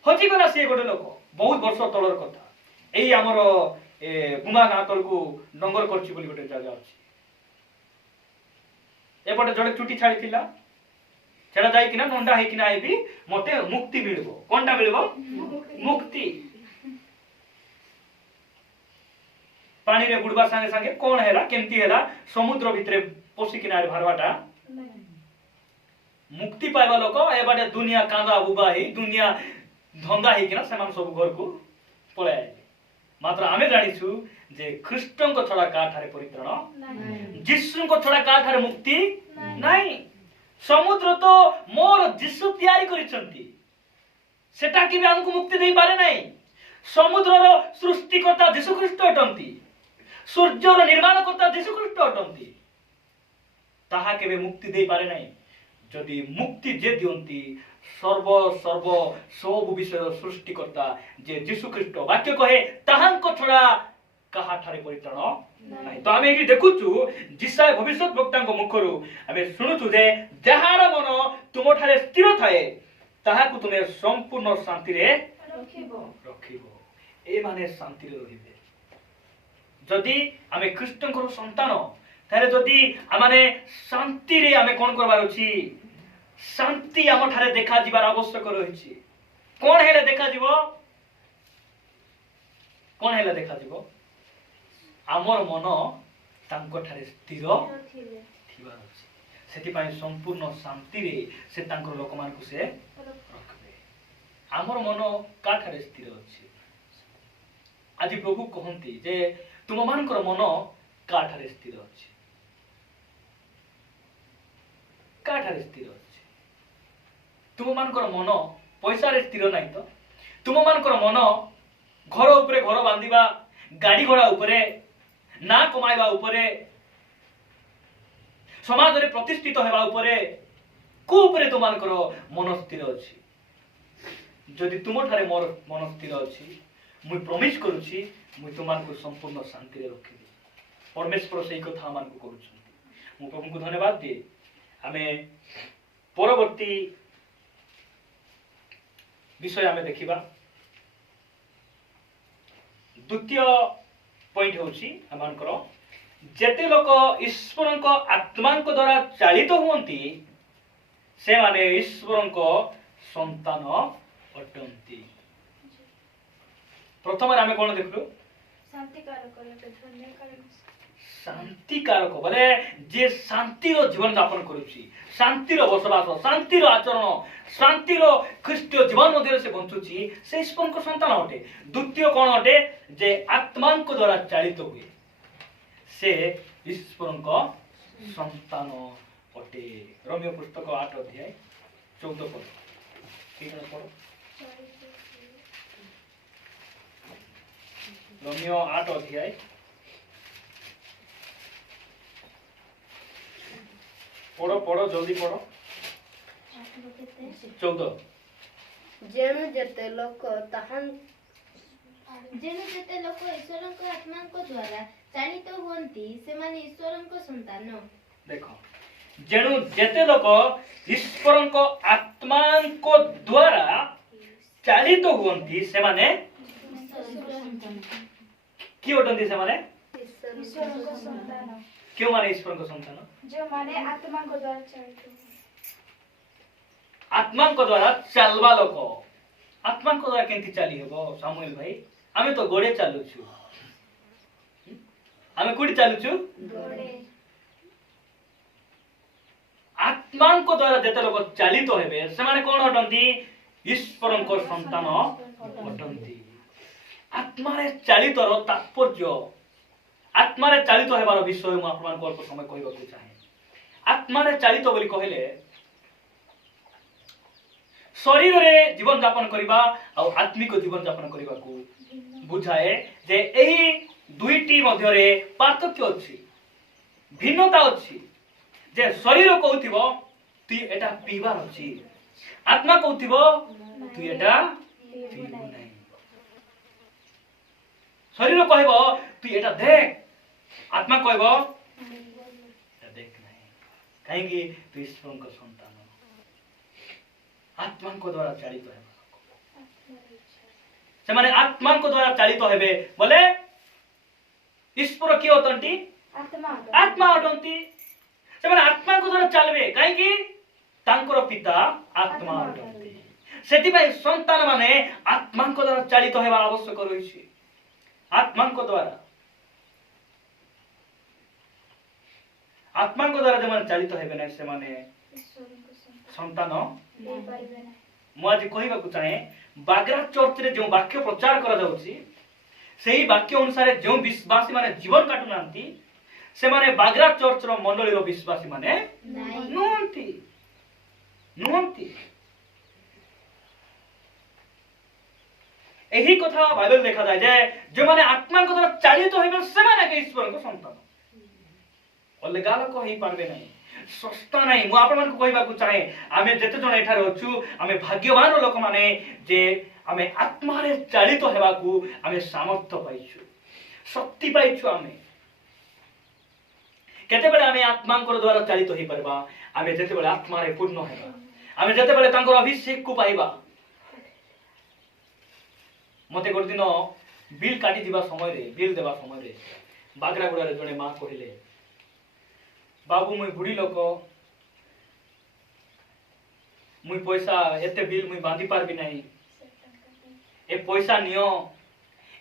हजी गला से गोटे लोक बहुत वर्ष तलर कथा एई हमर गुमा गाँ तलकू डंगर करछि बोली गोटे जगह अछि एपटे जड़े चुटी छाड़ी थिला सेटा जाई किना नंडा हे किना आइबी मते मुक्ति मिलबो कोनटा मिलबो मुक्ति पानी रे बुड़बा संगे संगे कोन हैला केमती हैला समुद्र भितरे पसी किना रे भारवाटा मुक्ति पाइबा लोक एबाटे दुनिया कांदा बुबा ही दुनिया धंदा ही किना समान सब घर को पळे मात्र आमे जानिछु जे ख्रीष्टन को छडा काठारे परित्राण जिसु को छडा काठारे मुक्ति नाही समुद्र तो मोर जिसु तयारी करिसंती सेटा कि हमको मुक्ति देई पारे नाही समुद्रर सृष्टिकर्ता यीशु ख्रीष्ट अटंती सूर्यर निर्माणकर्ता यीशु ख्रीष्ट अटंती ताहा केबे मुक्ति देई पारे नाही जदि मुक्ति जे दियंती सर्व सर्व सब विषय सृष्टिकर्ता जे यीशु ख्रीष्ट वाक्य कहे ताहांको छडा काहा ठारे परित्राण नाही तो आमे एठी देखुछु जिसाय भविष्यत वक्तांको मुखरु आमे सुनुछु जे जहार मन तुम ठारे स्थिर थाए ताहाकु तुमे संपूर्ण शांति रे रखिबो ए माने शांति रे रहिबे जदि आमे ख्रीष्टंकर संतान तारे जदि आमाने शांति रे आमे कोन करबार अछि शांति आम ठारे देखा जिबार आवश्यक रहिछि कोन हेले देखा जिवो कोन हेले देखा जिवो आमर मन तांको ठारे स्थिर थिबार अछि सेति पय संपूर्ण शांति रे से तांकर लोकमान को से रखबे आमर मन का ठारे स्थिर अछि आज प्रभु कहंती जे तुम मानकर मन का ठारे स्थिर अछि का ठारे स्थिर अछि तुम मानकर मन पैसा रे स्थिर नाही तो तुम मानकर मन घर उपरे घर बांधिबा गाड़ी घोड़ा उपरे ना कमाइबा उपरे समाज रे प्रतिष्ठित हेबा उपरे को उपरे तुम मानकर मन स्थिर अछि जदि तुम ठारे मोर मन स्थिर अछि मुई प्रॉमिस करूछि मुई तुमानको संपूर्ण शांति रे रखिबी परमेश्वर सेही कथा मानको करूछन्ती मु प्रभु को धन्यवाद दे आमे परवर्ती विषय आमे देखिबा द्वितीय पॉइंट होछि हमनकर जेते लोक ईश्वरक आत्मांक द्वारा चालित हुअंती से माने ईश्वरक संतान अटंती प्रथम आमे कोन देखलु शांति कारक धन्य कारक शांति कारक बोले जे शांति रो जीवन यापन करूछि शांति रो बसवास शांति रो आचरण शांति रो ख्रीष्टीय जीवन मध्य से बंचुछि से ईश्वर को संतान अटे द्वितीय कोन अटे जे आत्मा को द्वारा चालित हुए से ईश्वर को संतान अटे रोमियो पुस्तक 8 अध्याय 14 पद ठीक है पढ़ो रोमियो 8 अध्याय पढ़ो पढ़ो जल्दी पढ़ो 14 जेनु जेते लोक ईश्वरଙ୍କ आत्माଙ୍କ ଦ୍ୱାରା ଚାଳିତ ହୁଅନ୍ତି ସେମାନେ ଈଶ୍ୱରଙ୍କ ସନ୍ତାନ देखो जेनु जेते लोक ईश्वरଙ୍କ आत्माଙ୍କ द्वारा चालित हुअନ୍ତି ସେମାନେ की होटନ୍ତି ସେମାନେ ईश्वरଙ୍କ संतान क्यों माने ईश्वरଙ୍କ संतान जो माने आत्मा को द्वारा चालित आत्मा को द्वारा चलवा लोक आत्मा को द्वारा केंती चाली हेबो सामुएल भाई आमे तो गोड़े चालू छु आमे कोडी चालू छु गोड़े आत्मा को द्वारा जेते लोक चालित हेबे से माने कोन हटंती ईश्वरଙ୍କ संतान हटंती आत्मा रे चालित रो तात्पर्य आत्मा रे चालित हेबार विषय म आपन को अल्प समय कहबा को चाहे आत्मा रे चालित बोली कहले शरीर रे जीवन यापन करिबा और आत्मिक जीवन यापन करिबा को बुझाए जे एही दुईटी मध्य रे पार्थक्य अछि भिन्नता अछि जे शरीर कहउथिबो तू एटा पीबार अछि आत्मा कहउथिबो तू एटा पीबू नै शरीर कहबो तू एटा देख आत्मा कहब देख नहीं कहीं तू ईश्वर संतान आत्मा द्वारा चालित है से माने आत्मा द्वारा चालित हेबे बोले ईश्वर किए अटंती आत्मा अटंती से माने आत्मा द्वारा चलबे कहीं तांकर पिता आत्मा अटंती सेति भाई संतान माने आत्मा द्वारा चालित हेबा आवश्यक रही आत्मा द्वारा जो चालित हेबे ना से माने संतान मुझे कहवा चाहे बागरा चर्च रे जो वाक्य प्रचार करा जाउची सेही वाक्य अनुसार जो विश्वासी माने जीवन काटु नांती से माने बागरा चर्च रो मंडली रो विश्वासी माने नुहंती एही कथा बाइबल देखा जाय जे जो माने आत्मा को द्वारा चालित होइबे से माने के ईश्वर को संतान अलगा लोक होई पारबे नहीं सस्ता नहीं मु आपण मन को कहबा को चाहे आमे जते जण एठार होछु आमे भाग्यवान लोक माने जे आमे आत्मा रे चालित हेबा को आमे सामर्थ्य पाइछु शक्ति पाइछु आमे केते बेले आमे आत्मा को द्वारा चालित होई परबा आमे जते बेले आत्मा रे पूर्ण हेबा आमे जते बेले तांकर अभिषेक को पाइबा मते गोट दिन बिल काटी दिबा समय रे बिल देबा समय रे बागरा गुडा रे जने मां कहिले बाबू मुई बुढ़ी लोक मुई पैसा एते बिल मुई बांधी पारबी नहीं ए पैसा नियो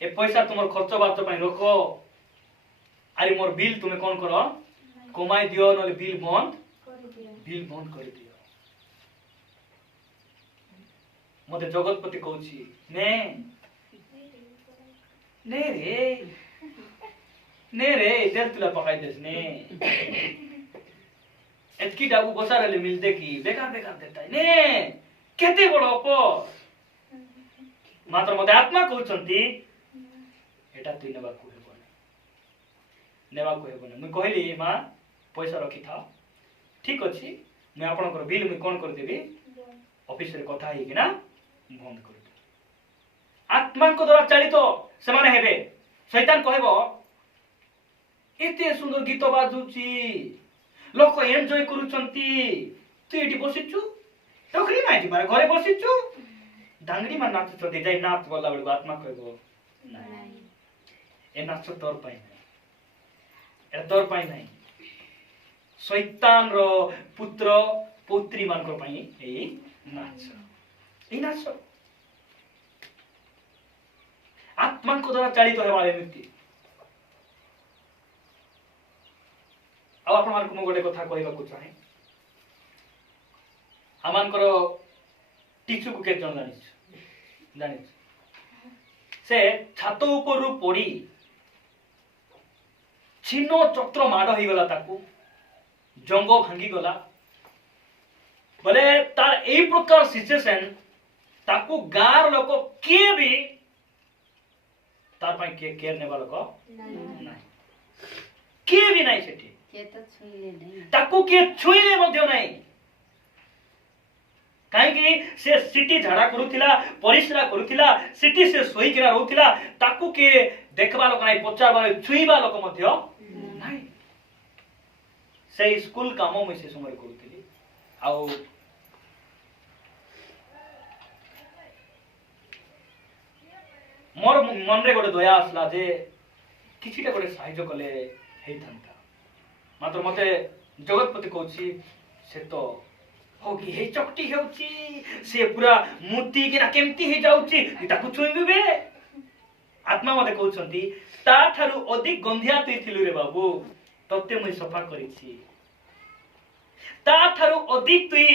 ए पैसा तुमर खर्च बार्च पई रखो अरे मोर बिल तुमे कोन करो कमाई दियो नले बिल बंद कर दियो मते जगतपति कहूची ने रे तेल तुला पकाई देस ने एतकी डाबू बसारले मिलते कि बेकार देता है ने केते बड़ अपर मात्र मते आत्मा कहउचंती एटा तू नेबाकू हेबने मुई कहली मां पैसा रखी था ठीक अछि मैं आपनकर बिल मुई कोन कर देबी ऑफिस रे कथा ही कि ना बंद कर दे आत्मा को द्वारा चालित से माने हेबे शैतान कहबो एते सुंदर गीत बाजुची लोक एन्जॉय करूचंती तू एटी बसिचु टोकरी माइटी बारे घरे बसिचु डांगरी मा नाच चते जाई नाच बोला बड़ी आत्मा कहबो नहीं ए नाच तोर पाई नहीं ए तोर पाई नहीं शैतान रो पुत्र पुत्री मानकर पाई ए नाच आत्मा को द्वारा चालित हेबा एमिति आपण मानक गोटे कथा कहबा को चाहे आमानकर टीचू को के जण जानिछ से छात ऊपर पड़ी छिन्न चक्र माड़ हो गला ताकू जंग भांगी गला बोले तार ए प्रकार सिचुएशन ताकू गार लोक के भी तार पाई के केयर नेबा लोक नाही के भी नाही सेठी ताकू के छुईले मध्य नहीं कहीं से सिटी झाड़ा करूथिला परिश्रा करूथिला सिटी से सोई किना रहउथिला ताकू के देखबा लोक नाही पचारबा छुईबा लोक मध्य नाही से स्कूल काम में से समय करूथिली आउ मोर मन रे गोटे दया आसला जे किछिटा गोटे साहाय्य कले हेई थांता मात्र मते जगतपति कहूची से तो होगी हे चकटी हेउची से पूरा मूर्ति केना केमती हे जाउची ताकू छुईबे आत्मा मते कहउछंती ता थारु अधिक गंधिया तुई थिलु रे बाबू तत्ते मुई सफा करिछि ता थारु अधिक तुई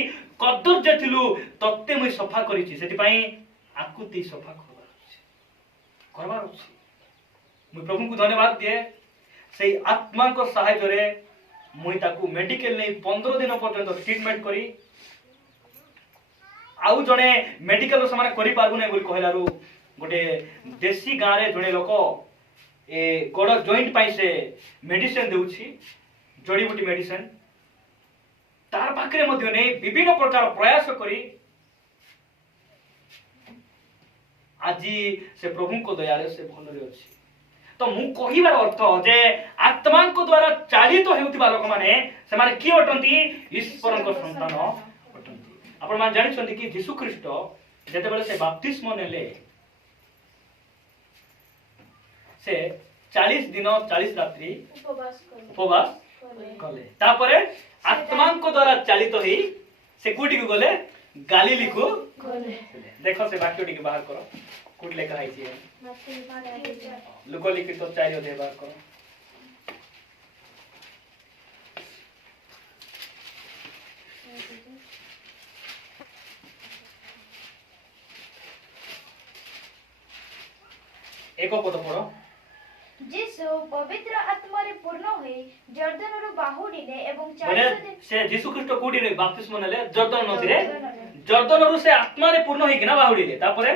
कदुर्ज थिलु तत्ते मुई सफा करिछि सेति पई आकुति सफा करबार अछि मुई प्रभु को धन्यवाद दिए से आत्मा को सहायता रे मुई ताकू मेडिकल नहीं 15 दिन पर्यंत ट्रीटमेंट करी आउ जने मेडिकल समान करि पारबु नै बोली कहलारु गोटे देसी गाँ रे जने लोक ए गोड़ जॉइंट पाई से मेडिसिन देउछि जड़ी बूटी मेडिसिन तार पाखरे मध्ये नै विभिन्न प्रकार प्रयास करी आज से प्रभु को दया रे से भल रे अछि तो मु कहिबार अर्थ जे आत्मा को द्वारा चालित हेउथिबा लोक माने से माने की अटंती ईश्वर को संतान अटंती। आपण मान जानि छथि कि यीशु ख्रीष्ट जेते बेले से बपतिस्म नेले से 40 दिन 40 रात्रि उपवास कले तापरे आत्मा को द्वारा चालित ही से कोठी को गले गालीली को देखो से वाक्य टिके बाहर करो कोठी लेखा है छी लोक लिखित 4 अध्याय बाहर करो। एक पद पढ़ो। जीसु पवित्र आत्मा रे पूर्ण होई जर्दन रो बाहुडीले एवं बोले 40 दिन से यीशु ख्रीष्ट कोठी रे बपतिस्म नेले जर्दन नदी रे जर्दन रु से आत्मा रे पूर्ण होई किना बाहुडीले तापरे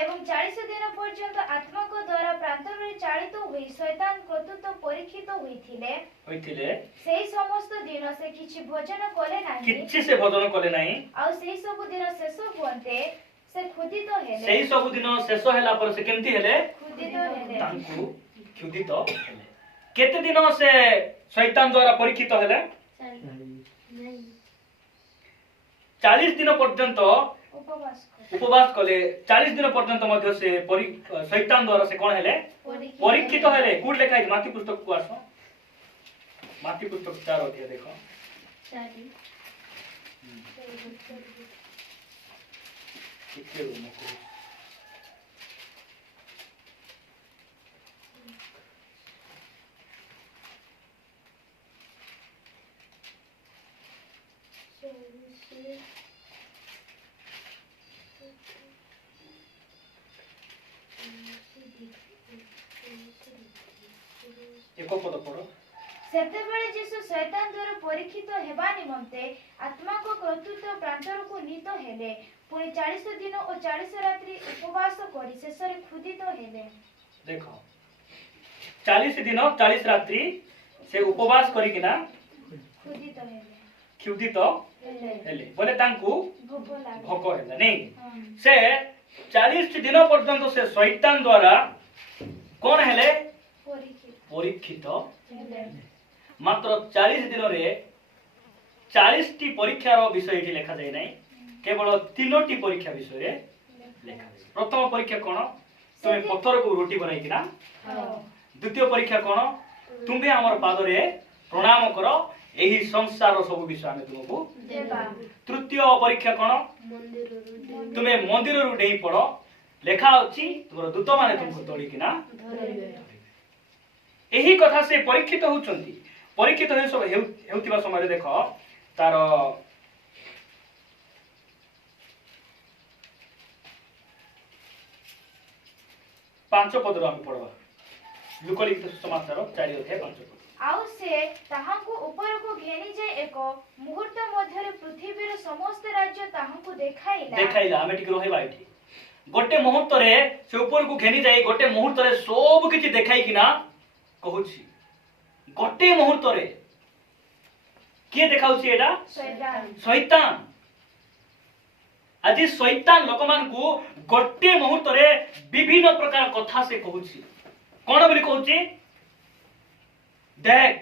एवं 40 दिन पर्यंत आत्मा को द्वारा प्रांतर रे चालित होई शैतान कर्तृत्व परीक्षित होइथिले सेही समस्त दिन से किछि भोजन कले नाही किछि से भोजन कले नाही आ सेही सब दिन शेष हुअन्ते से खुदित हेले सेही सब दिन शेष होला पर से केमती हेले खुदित हेले तांकु क्षुदित हेले। केते दिन से शैतान द्वारा परीक्षित हेले 40 दिन पर्यंत उपवास कले 40 दिन पर्यंत मध्य से शैतान द्वारा से कोन हेले परीक्षित हेले। कोड लेखा है माथी पुस्तक को आसो माथी पुस्तक 4 अध्याय देखो कितने रूम को एक पद पढ़ो। सेतेबेले जीसु शैतान द्वारा परीक्षित हेबा निमंते आत्मा को कर्तृत्व प्रांतर को नीत हेले पुणी 40 दिन और 40 रात्रि उपवास करी शेष रे खुदित हेले। देखो 40 दिन 40 रात्रि से उपवास करी किना खुदित हेले क्षुदित हेले बोले तांकु भोक लागे भोक हेला नहीं से 40 दिन पर्यंत से शैतान द्वारा कोन हेले परीक्षित हेले मात्र 40 दिन रे 40 टी परीक्षार विषय एठी लेखा जाय नै केवल 3 टी परीक्षा विषय रे लेखा जाय। प्रथम परीक्षा कोन तुमे पत्थर को रोटी बनाई किना द्वितीय परीक्षा कोन तुमे हमर पाद रे प्रणाम करो एही संसार सब विषय आमे तुमको देबा। तृतीय परीक्षा कोन तुमे मंदिर रु डेई पड़ो लेखा अछि तोर दूत माने तुमको तोड़ी किना एही कथा से परीक्षित होउचंती परीक्षित होय सब हेउतिबा समय देखो तार 5 पद हम पढ़वा लुकलिखित समाचार 4 अध्याय 5 पद आउ से ताहांको ऊपर को घेनी जे एक मुहूर्त मध्य रे पृथ्वीर समस्त राज्य ताहांको देखाइला हमें टिक रहइबा एठी गोटे मुहूर्त रे से ऊपर को घेनी जाई गोटे मुहूर्त रे सब किछि देखाई किना कहूछि गोटे मुहूर्त रे के देखाउछि एटा शैतान आज शैतान लोकमान को गोटे मुहूर्त रे विभिन्न प्रकार कथा से कहूछि कोन बोली कहूछि देख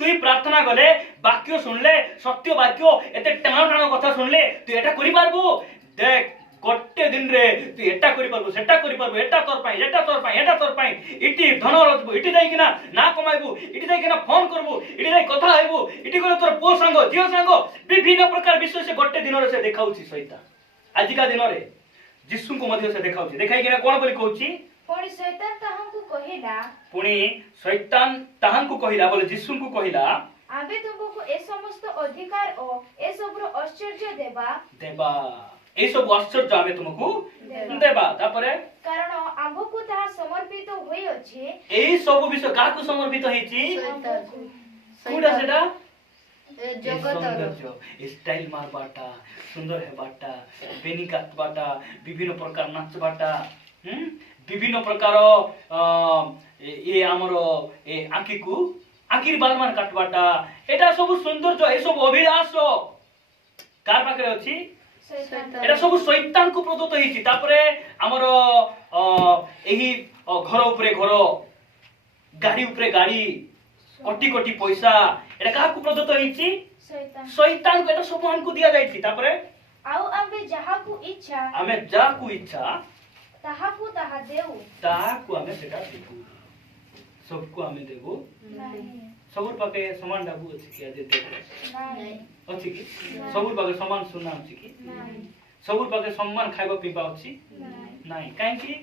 तु प्रार्थना गले वाक्य सुनले सत्य वाक्य एते टाण टाण कथा सुनले तु एटा करि पारबो देख गोटे दिन रे तु एटा करि पारबो सेटा करि पारबो एटा तोर पाई एटा तोर पाई एटा तोर पाई इटी धन रजबो इटी जाई किना ना कमाइबो इटी जाई किना फोन करबो इटी जाई कथा हेबो इटी गले तोर पो संग जियो संग विभिन्न प्रकार विषय से गोटे दिन रे से देखाउछि शैतान आजिका दिन रे यीशु को मध्य से देखाउछि देखाई किना कोन बोली कहूछि पुणी शैतान ताहांको कहिला पुणी शैतान ताहांको कहिला बोले यीशु को कहिला आबे तुमको ए समस्त अधिकार ओ ए सबरो आश्चर्य देबा ए सब आश्चर्य आमे तुमको देबा तापरे कारण आंबको ताहा समर्पित होई अछि ए सब विषय काकू समर्पित हेछि कोडा सेटा ए जगतर स्टाइल मार बाटा सुंदर है बाटा बेनी काट बाटा विभिन्न प्रकार नाच बाटा विभिन्न प्रकार ये हमरो ए आंखी को आंखिर बाल मान काटबाटा एटा सब सौंदर्य ए सब अभिलाष कार पाखरे अछि एटा सब शैतान को प्रदत्त हेछि तापरे हमरो एही घर ऊपर घर गाड़ी उपरे गाड़ी कोटी कोटी पैसा एटा काकू प्रदत्त होईची शैतान शैतान को एटा सब हमको दिया जाईची तापरे आउ आम्बे जाहाकू इच्छा हमें जाकू इच्छा ताहाकू ताहा देऊ ताकू हमें सेटा देबू सबको हमें देबू नाही सबुर पाके समान डाबू अछि कि आज देखो नाही अछि कि सबुर पाके समान सुना अछि कि नाही सबुर पाके सम्मान खाइबा पीबा अछि नाही नाही काहे कि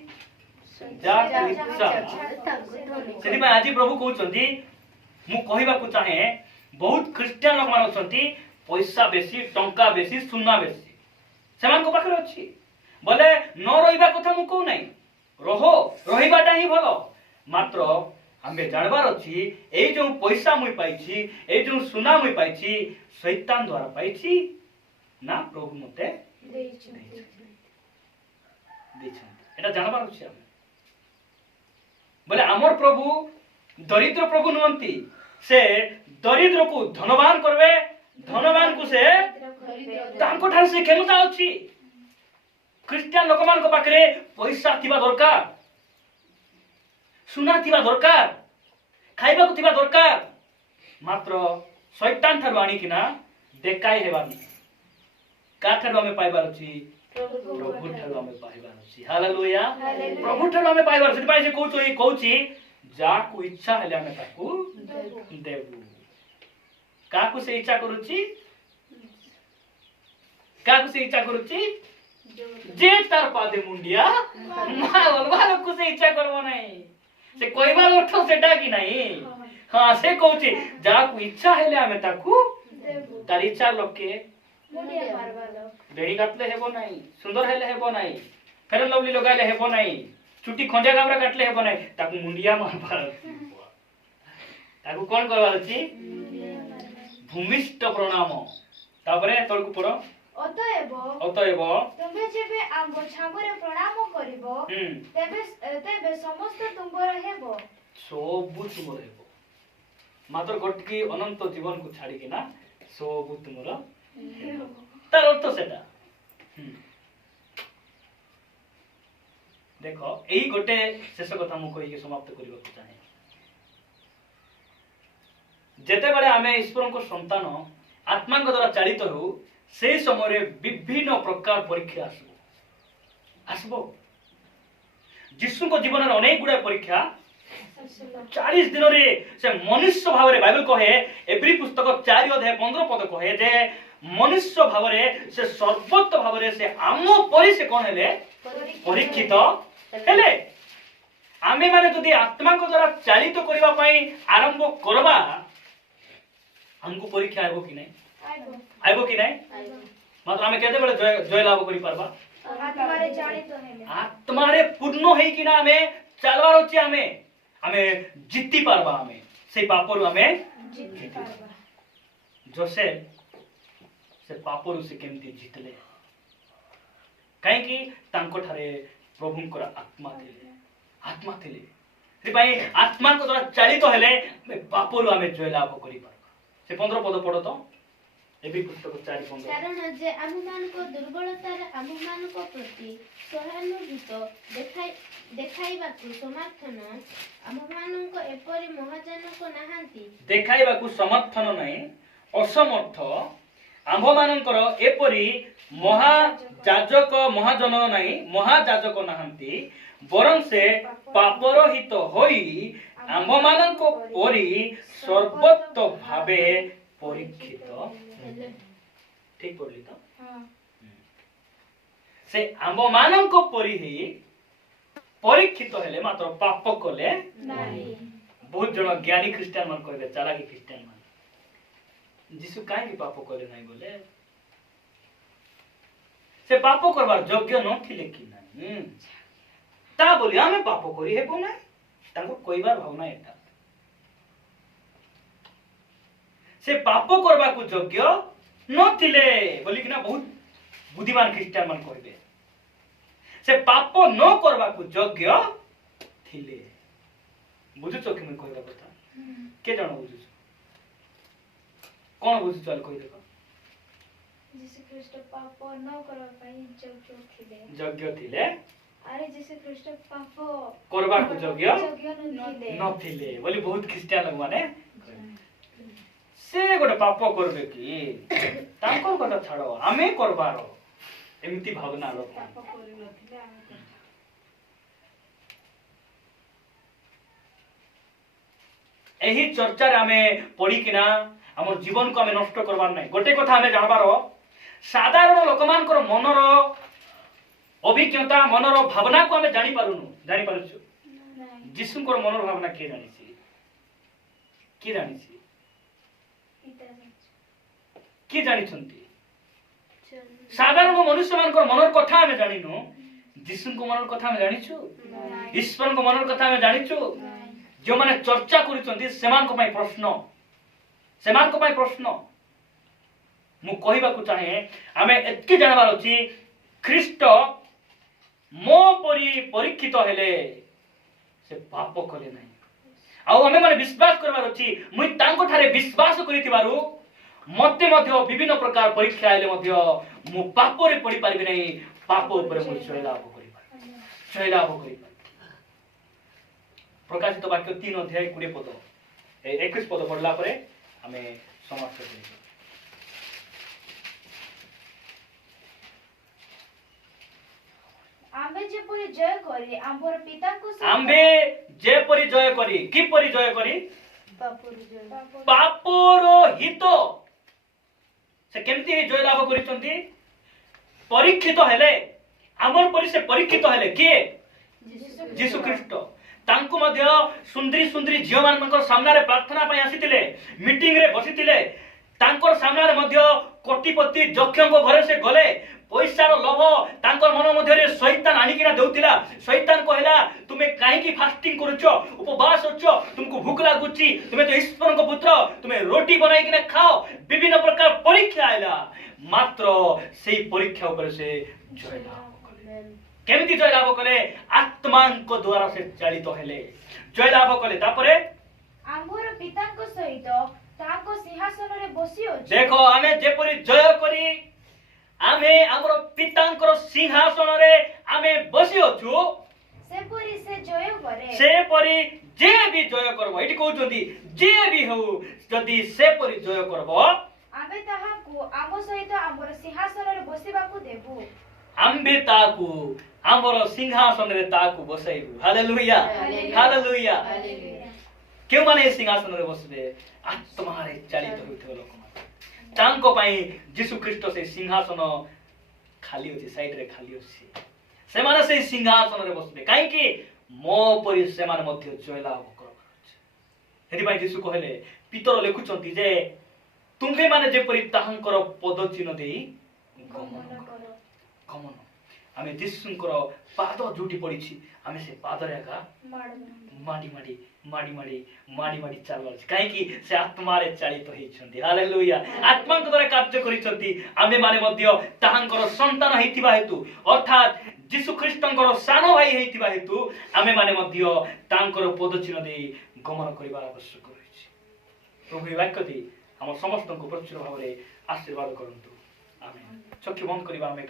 जाकू इच्छा सेति आज प्रभु कहउछंती मु कहिबा को चाहे बहुत क्रिश्चियन लोक मान अछंती पैसा बेसी टंका बेसी सुना बेसी सेमान को पाखरे अछि बोले न रहिबा कथा मु कहू नाही रहो रहिबाटा ही भलो मात्र हमें जानबार अछि एई जो पैसा मुई पाइछि एई जो सुना मुई पाइछि शैतान द्वारा पाइछि ना प्रभु मते देइछु ଦେଇଛନ୍ତି एटा जानबार अछि हम बोले हमर प्रभु दरिद्र प्रभु नुहंती से दरिद्र को धनवान करबे धनवान को से तांको ठार से केनुता अछि क्रिश्चियन लोक मान को पाखरे पैसा थिबा दरकार सुना थिबा दरकार खाइबा को थिबा दरकार मात्र शैतान ठार आनी किना देखाई हेबानी का ठार हमें पाइबार अछि प्रभु ठार हमें पाइबार अछि हालेलुया प्रभु ठार हमें पाइबार अछि पाइ से कहउछि जाकू इच्छा हेले हमें ताकू देबू काकू से इच्छा करूछि काकू से इच्छा करूछि जे तार पादे मुंडिया माल वाला को से इच्छा करबो नाही से कोइबा अर्थ सेटा कि नाही हां से कहउछि जाकू इच्छा हेले हमें ताकू देबू तार इच्छा लोके मुंडिया मारबालो बेणी काटले हेबो नाही सुंदर हेले हेबो नाही फेर लवली लगाइले हेबो नाही चुटी खंडिया गाबरा काटले हेबो नाही ताकू मुंडिया मारबार ताकू कोन करबार अछि भूमिष्ठ प्रणाम तापरे तळकु पड़ो ଅତଏବ ତୁମେ ଯେବେ ଆମ୍ଭ ଛାମୁରେ ପ୍ରଣାମ କରିବ ତେବେ ସମସ୍ତ ତୁମ୍ଭର ହେବ ସବୁ ତୁମର ହେବ ମାତ୍ର ଗୋଟକି ଅନନ୍ତ ଜୀବନ को ଛାଡି किना ସବୁ ତୁମର ତାର ଅର୍ଥ ସେଟା देखो एई गोटे शेष कथा मु कहि के समाप्त करिबा को चाहे जेते बेले आमे ईश्वर को संतान आत्मा को द्वारा चालित हो से समय विभिन्न प्रकार परीक्षा आसबो यीशु को जीवन रे अनेक गुडा परीक्षा 40 दिन रे से मनुष्य भाव रे बाइबल कहे एवरी पुस्तक 4 अध्याय 15 पद कहे जे मनुष्य भाव रे से सर्वोत्त भाव रे से आमो परि से कोन हेले परीक्षित हेले आमे माने जदि आत्मा को द्वारा चालित करिबा पई आरंभ करबा हमको परीक्षा आइबो कि नहीं आइबो कि नहीं मात्र आमे केते बेले जय लाभ करि परबा आत्मारे जानित हेले आत्मारे पूर्ण हेई कि ना हमें चलवार अछि हमें जित्ति परबा हमें से पापरु हमें जित्ति पारबा जोसेफ से पापरु से केमती जितले काहे कि तांको ठारे प्रभुंकर आत्मा थिले रे भाई आत्मा को द्वारा चालित हेले पापरु हमें जय लाभ करि परबा से 15 पद पढो तो एबी पुस्तक 4:15 कारण जे आमुमानको दुर्बलतार आमुमानको प्रति सहानुभूति देखाइबाकु समर्थन आमुमानको एपरि महाजनको नाहांती देखाइबाकु समर्थन नै असमर्थ आम्भमानଙ୍କର एपरि महाजाजक महाजन नै महाजाजक नाहांती बरं से पापरहित होई आम्भमानଙ୍କ परि सर्वोत्त भावे परीक्षित ठीक पढ़ली तो से आम्भ मानक परि ही परीक्षित हेले मात्र पाप कले नाही बहुत जन ज्ञानी क्रिश्चियन मन कहबे चालाकी क्रिश्चियन मन जीसु काहे की पाप कले नाही बोले से पाप करबार योग्य न थिले कि नाही ता बोली हमें पाप करी हेबो ना ताको कइबार भावना एटा से पाप करबा को योग्य नथिले बोली कि ना बहुत बुद्धिमान क्रिश्चियन मन कहबे से पाप न करबा को योग्य थिले बुझुचो कि मैं कहबा କଥା के जण बुझुचो कोन बुझुचो आल कहि देखो यीशु ख्रीष्ट पाप न करबा पई योग्य थिले योग्य थिले ଆରେ ଯୀଶୁ ଖ୍ରୀଷ୍ଟ ପାପ करबाक योग्य ଯୋଗ୍ୟ ନଥିଲେ नथिले बोली बहुत ख्रिस्टियान लोग माने से गोटे पाप करबे कि तांकर कथा छाड़ो आमे करबार एमिति भावना लोक एही चर्चा रे आमे पढ़ी किना हमर जीवन को आमे नष्ट करबार नै गोटे कथा आमे जानबार साधारण लोकमानकर मनर अभिज्ञता मनर भावना को आमे जानि पारुछु जीशुଙ୍କର मनर भावना के जानिछि कि जानिछन्ति साधारण मनुष्य मानकर मनर कथा आमे जानिनु जीशुଙ୍କ मनर कथा आमे जानिछु ईश्वरଙ୍କ मनर कथा आमे जानिछु जो माने चर्चा करिछन्ति सेमानक पई प्रश्न मु कहिबा को चाहे आमे एतकी जानबार अछि ख्रीष्ट मो परि परीक्षित हेले से पाप करे नाही आ हमें माने विश्वास करबार अछि मुई तांको ठारे विश्वास करितिबारु मते मध्य विभिन्न प्रकार परीक्षा आइले मध्य मु पाप रे पड़ी पारिबे नाही पाप ऊपर मु जयलाभ करि प्रकाशित वाक्य 3 अध्याय 20 पद 21 पद पढ़ला परे हमें समाप्त करिबो आम्भे जेपरि जय करी आम्भर पिताको आम्भे जेपरि जय करी किपरि जय करी पापर हित से केमती जय लाभ करिसंती परीक्षित हेले हमर परि से परीक्षित हेले के जीशु ख्रीष्ट तांको मध्य सुंदरी सुंदरी झियो मानकर सामना रे प्रार्थना पय आसीतिले मीटिंग रे बसितिले तांकर सामना रे मध्य कोटिपति जक्षଙ୍କ घरे से गले पैसार लोभ तांकर मन मध्य रे शैतान आनिकिना देउतिला शैतान कहला तुमे काहे की फास्टिंग करूछो उपवास होछो तुमको भूख लागुची तुमे तो ईश्वरଙ୍କ पुत्र तुमे रोटी बनाई किना खाओ विभिन्न प्रकार परीक्षा आइला मात्र सेही परीक्षा ऊपर से जय लाभ केमिति जय लाभ कले आत्मांको द्वारा से चालित हेले जय लाभ कले तापरे आम्भर पिताको सहित ताको सिंहासन रे बसी अछि देखो आमे जेपरि जय करी आमे हमर पितांकर सिंहासन रे आमे बसी अछु सेपरि से जय करे से परि जे भी जय करबो एठी कहउछन्ती जे भी हो जदी से परि जय करबो आम्भे ताहाको आम्भ सहित आम्भर सिंहासन रे बसिबाकू देबु आम्बे ताकू हमर सिंहासन रे ताकू बसाइबु हालेलुया हालेलुया केउ माने सिंहासन रे बसबे आत्मा रे चालित होइथो लोक तांको पई जीशु ख्रीष्ट से सिंहासन खाली होची साइड रे खाली होची से माने से सिंहासन रे बसबे काई कि मो परि से माने मध्य जय लाभ करबो हेदि पई जीशु कहले पितर लेखुचंती जे तुमबे माने जे परि ताहंकर पद चिन्ह देई गमन आमे जीशुଙ୍କର पाद जोटी पड़िछि आमे से पाद रे का माडी चालल काहे कि से आत्मा रे चालित होइछन्ती हालेलुया आत्मा द्वारा कार्य करिछन्ती आमे माने मध्य ताहांकर संतान हेतिबा हेतु अर्थात जीशु ख्रीष्टଙ୍କର सानो भाई हेतिबा हेतु आमे माने मध्य तांकर पद चिन्ह देई गमन करिबा आवश्यक रहिछि प्रभु ए वाक्य दे हम समस्त को प्रचुर भाव रे आशीर्वाद करंतु आमेन चक्षु बंद करिबा आमे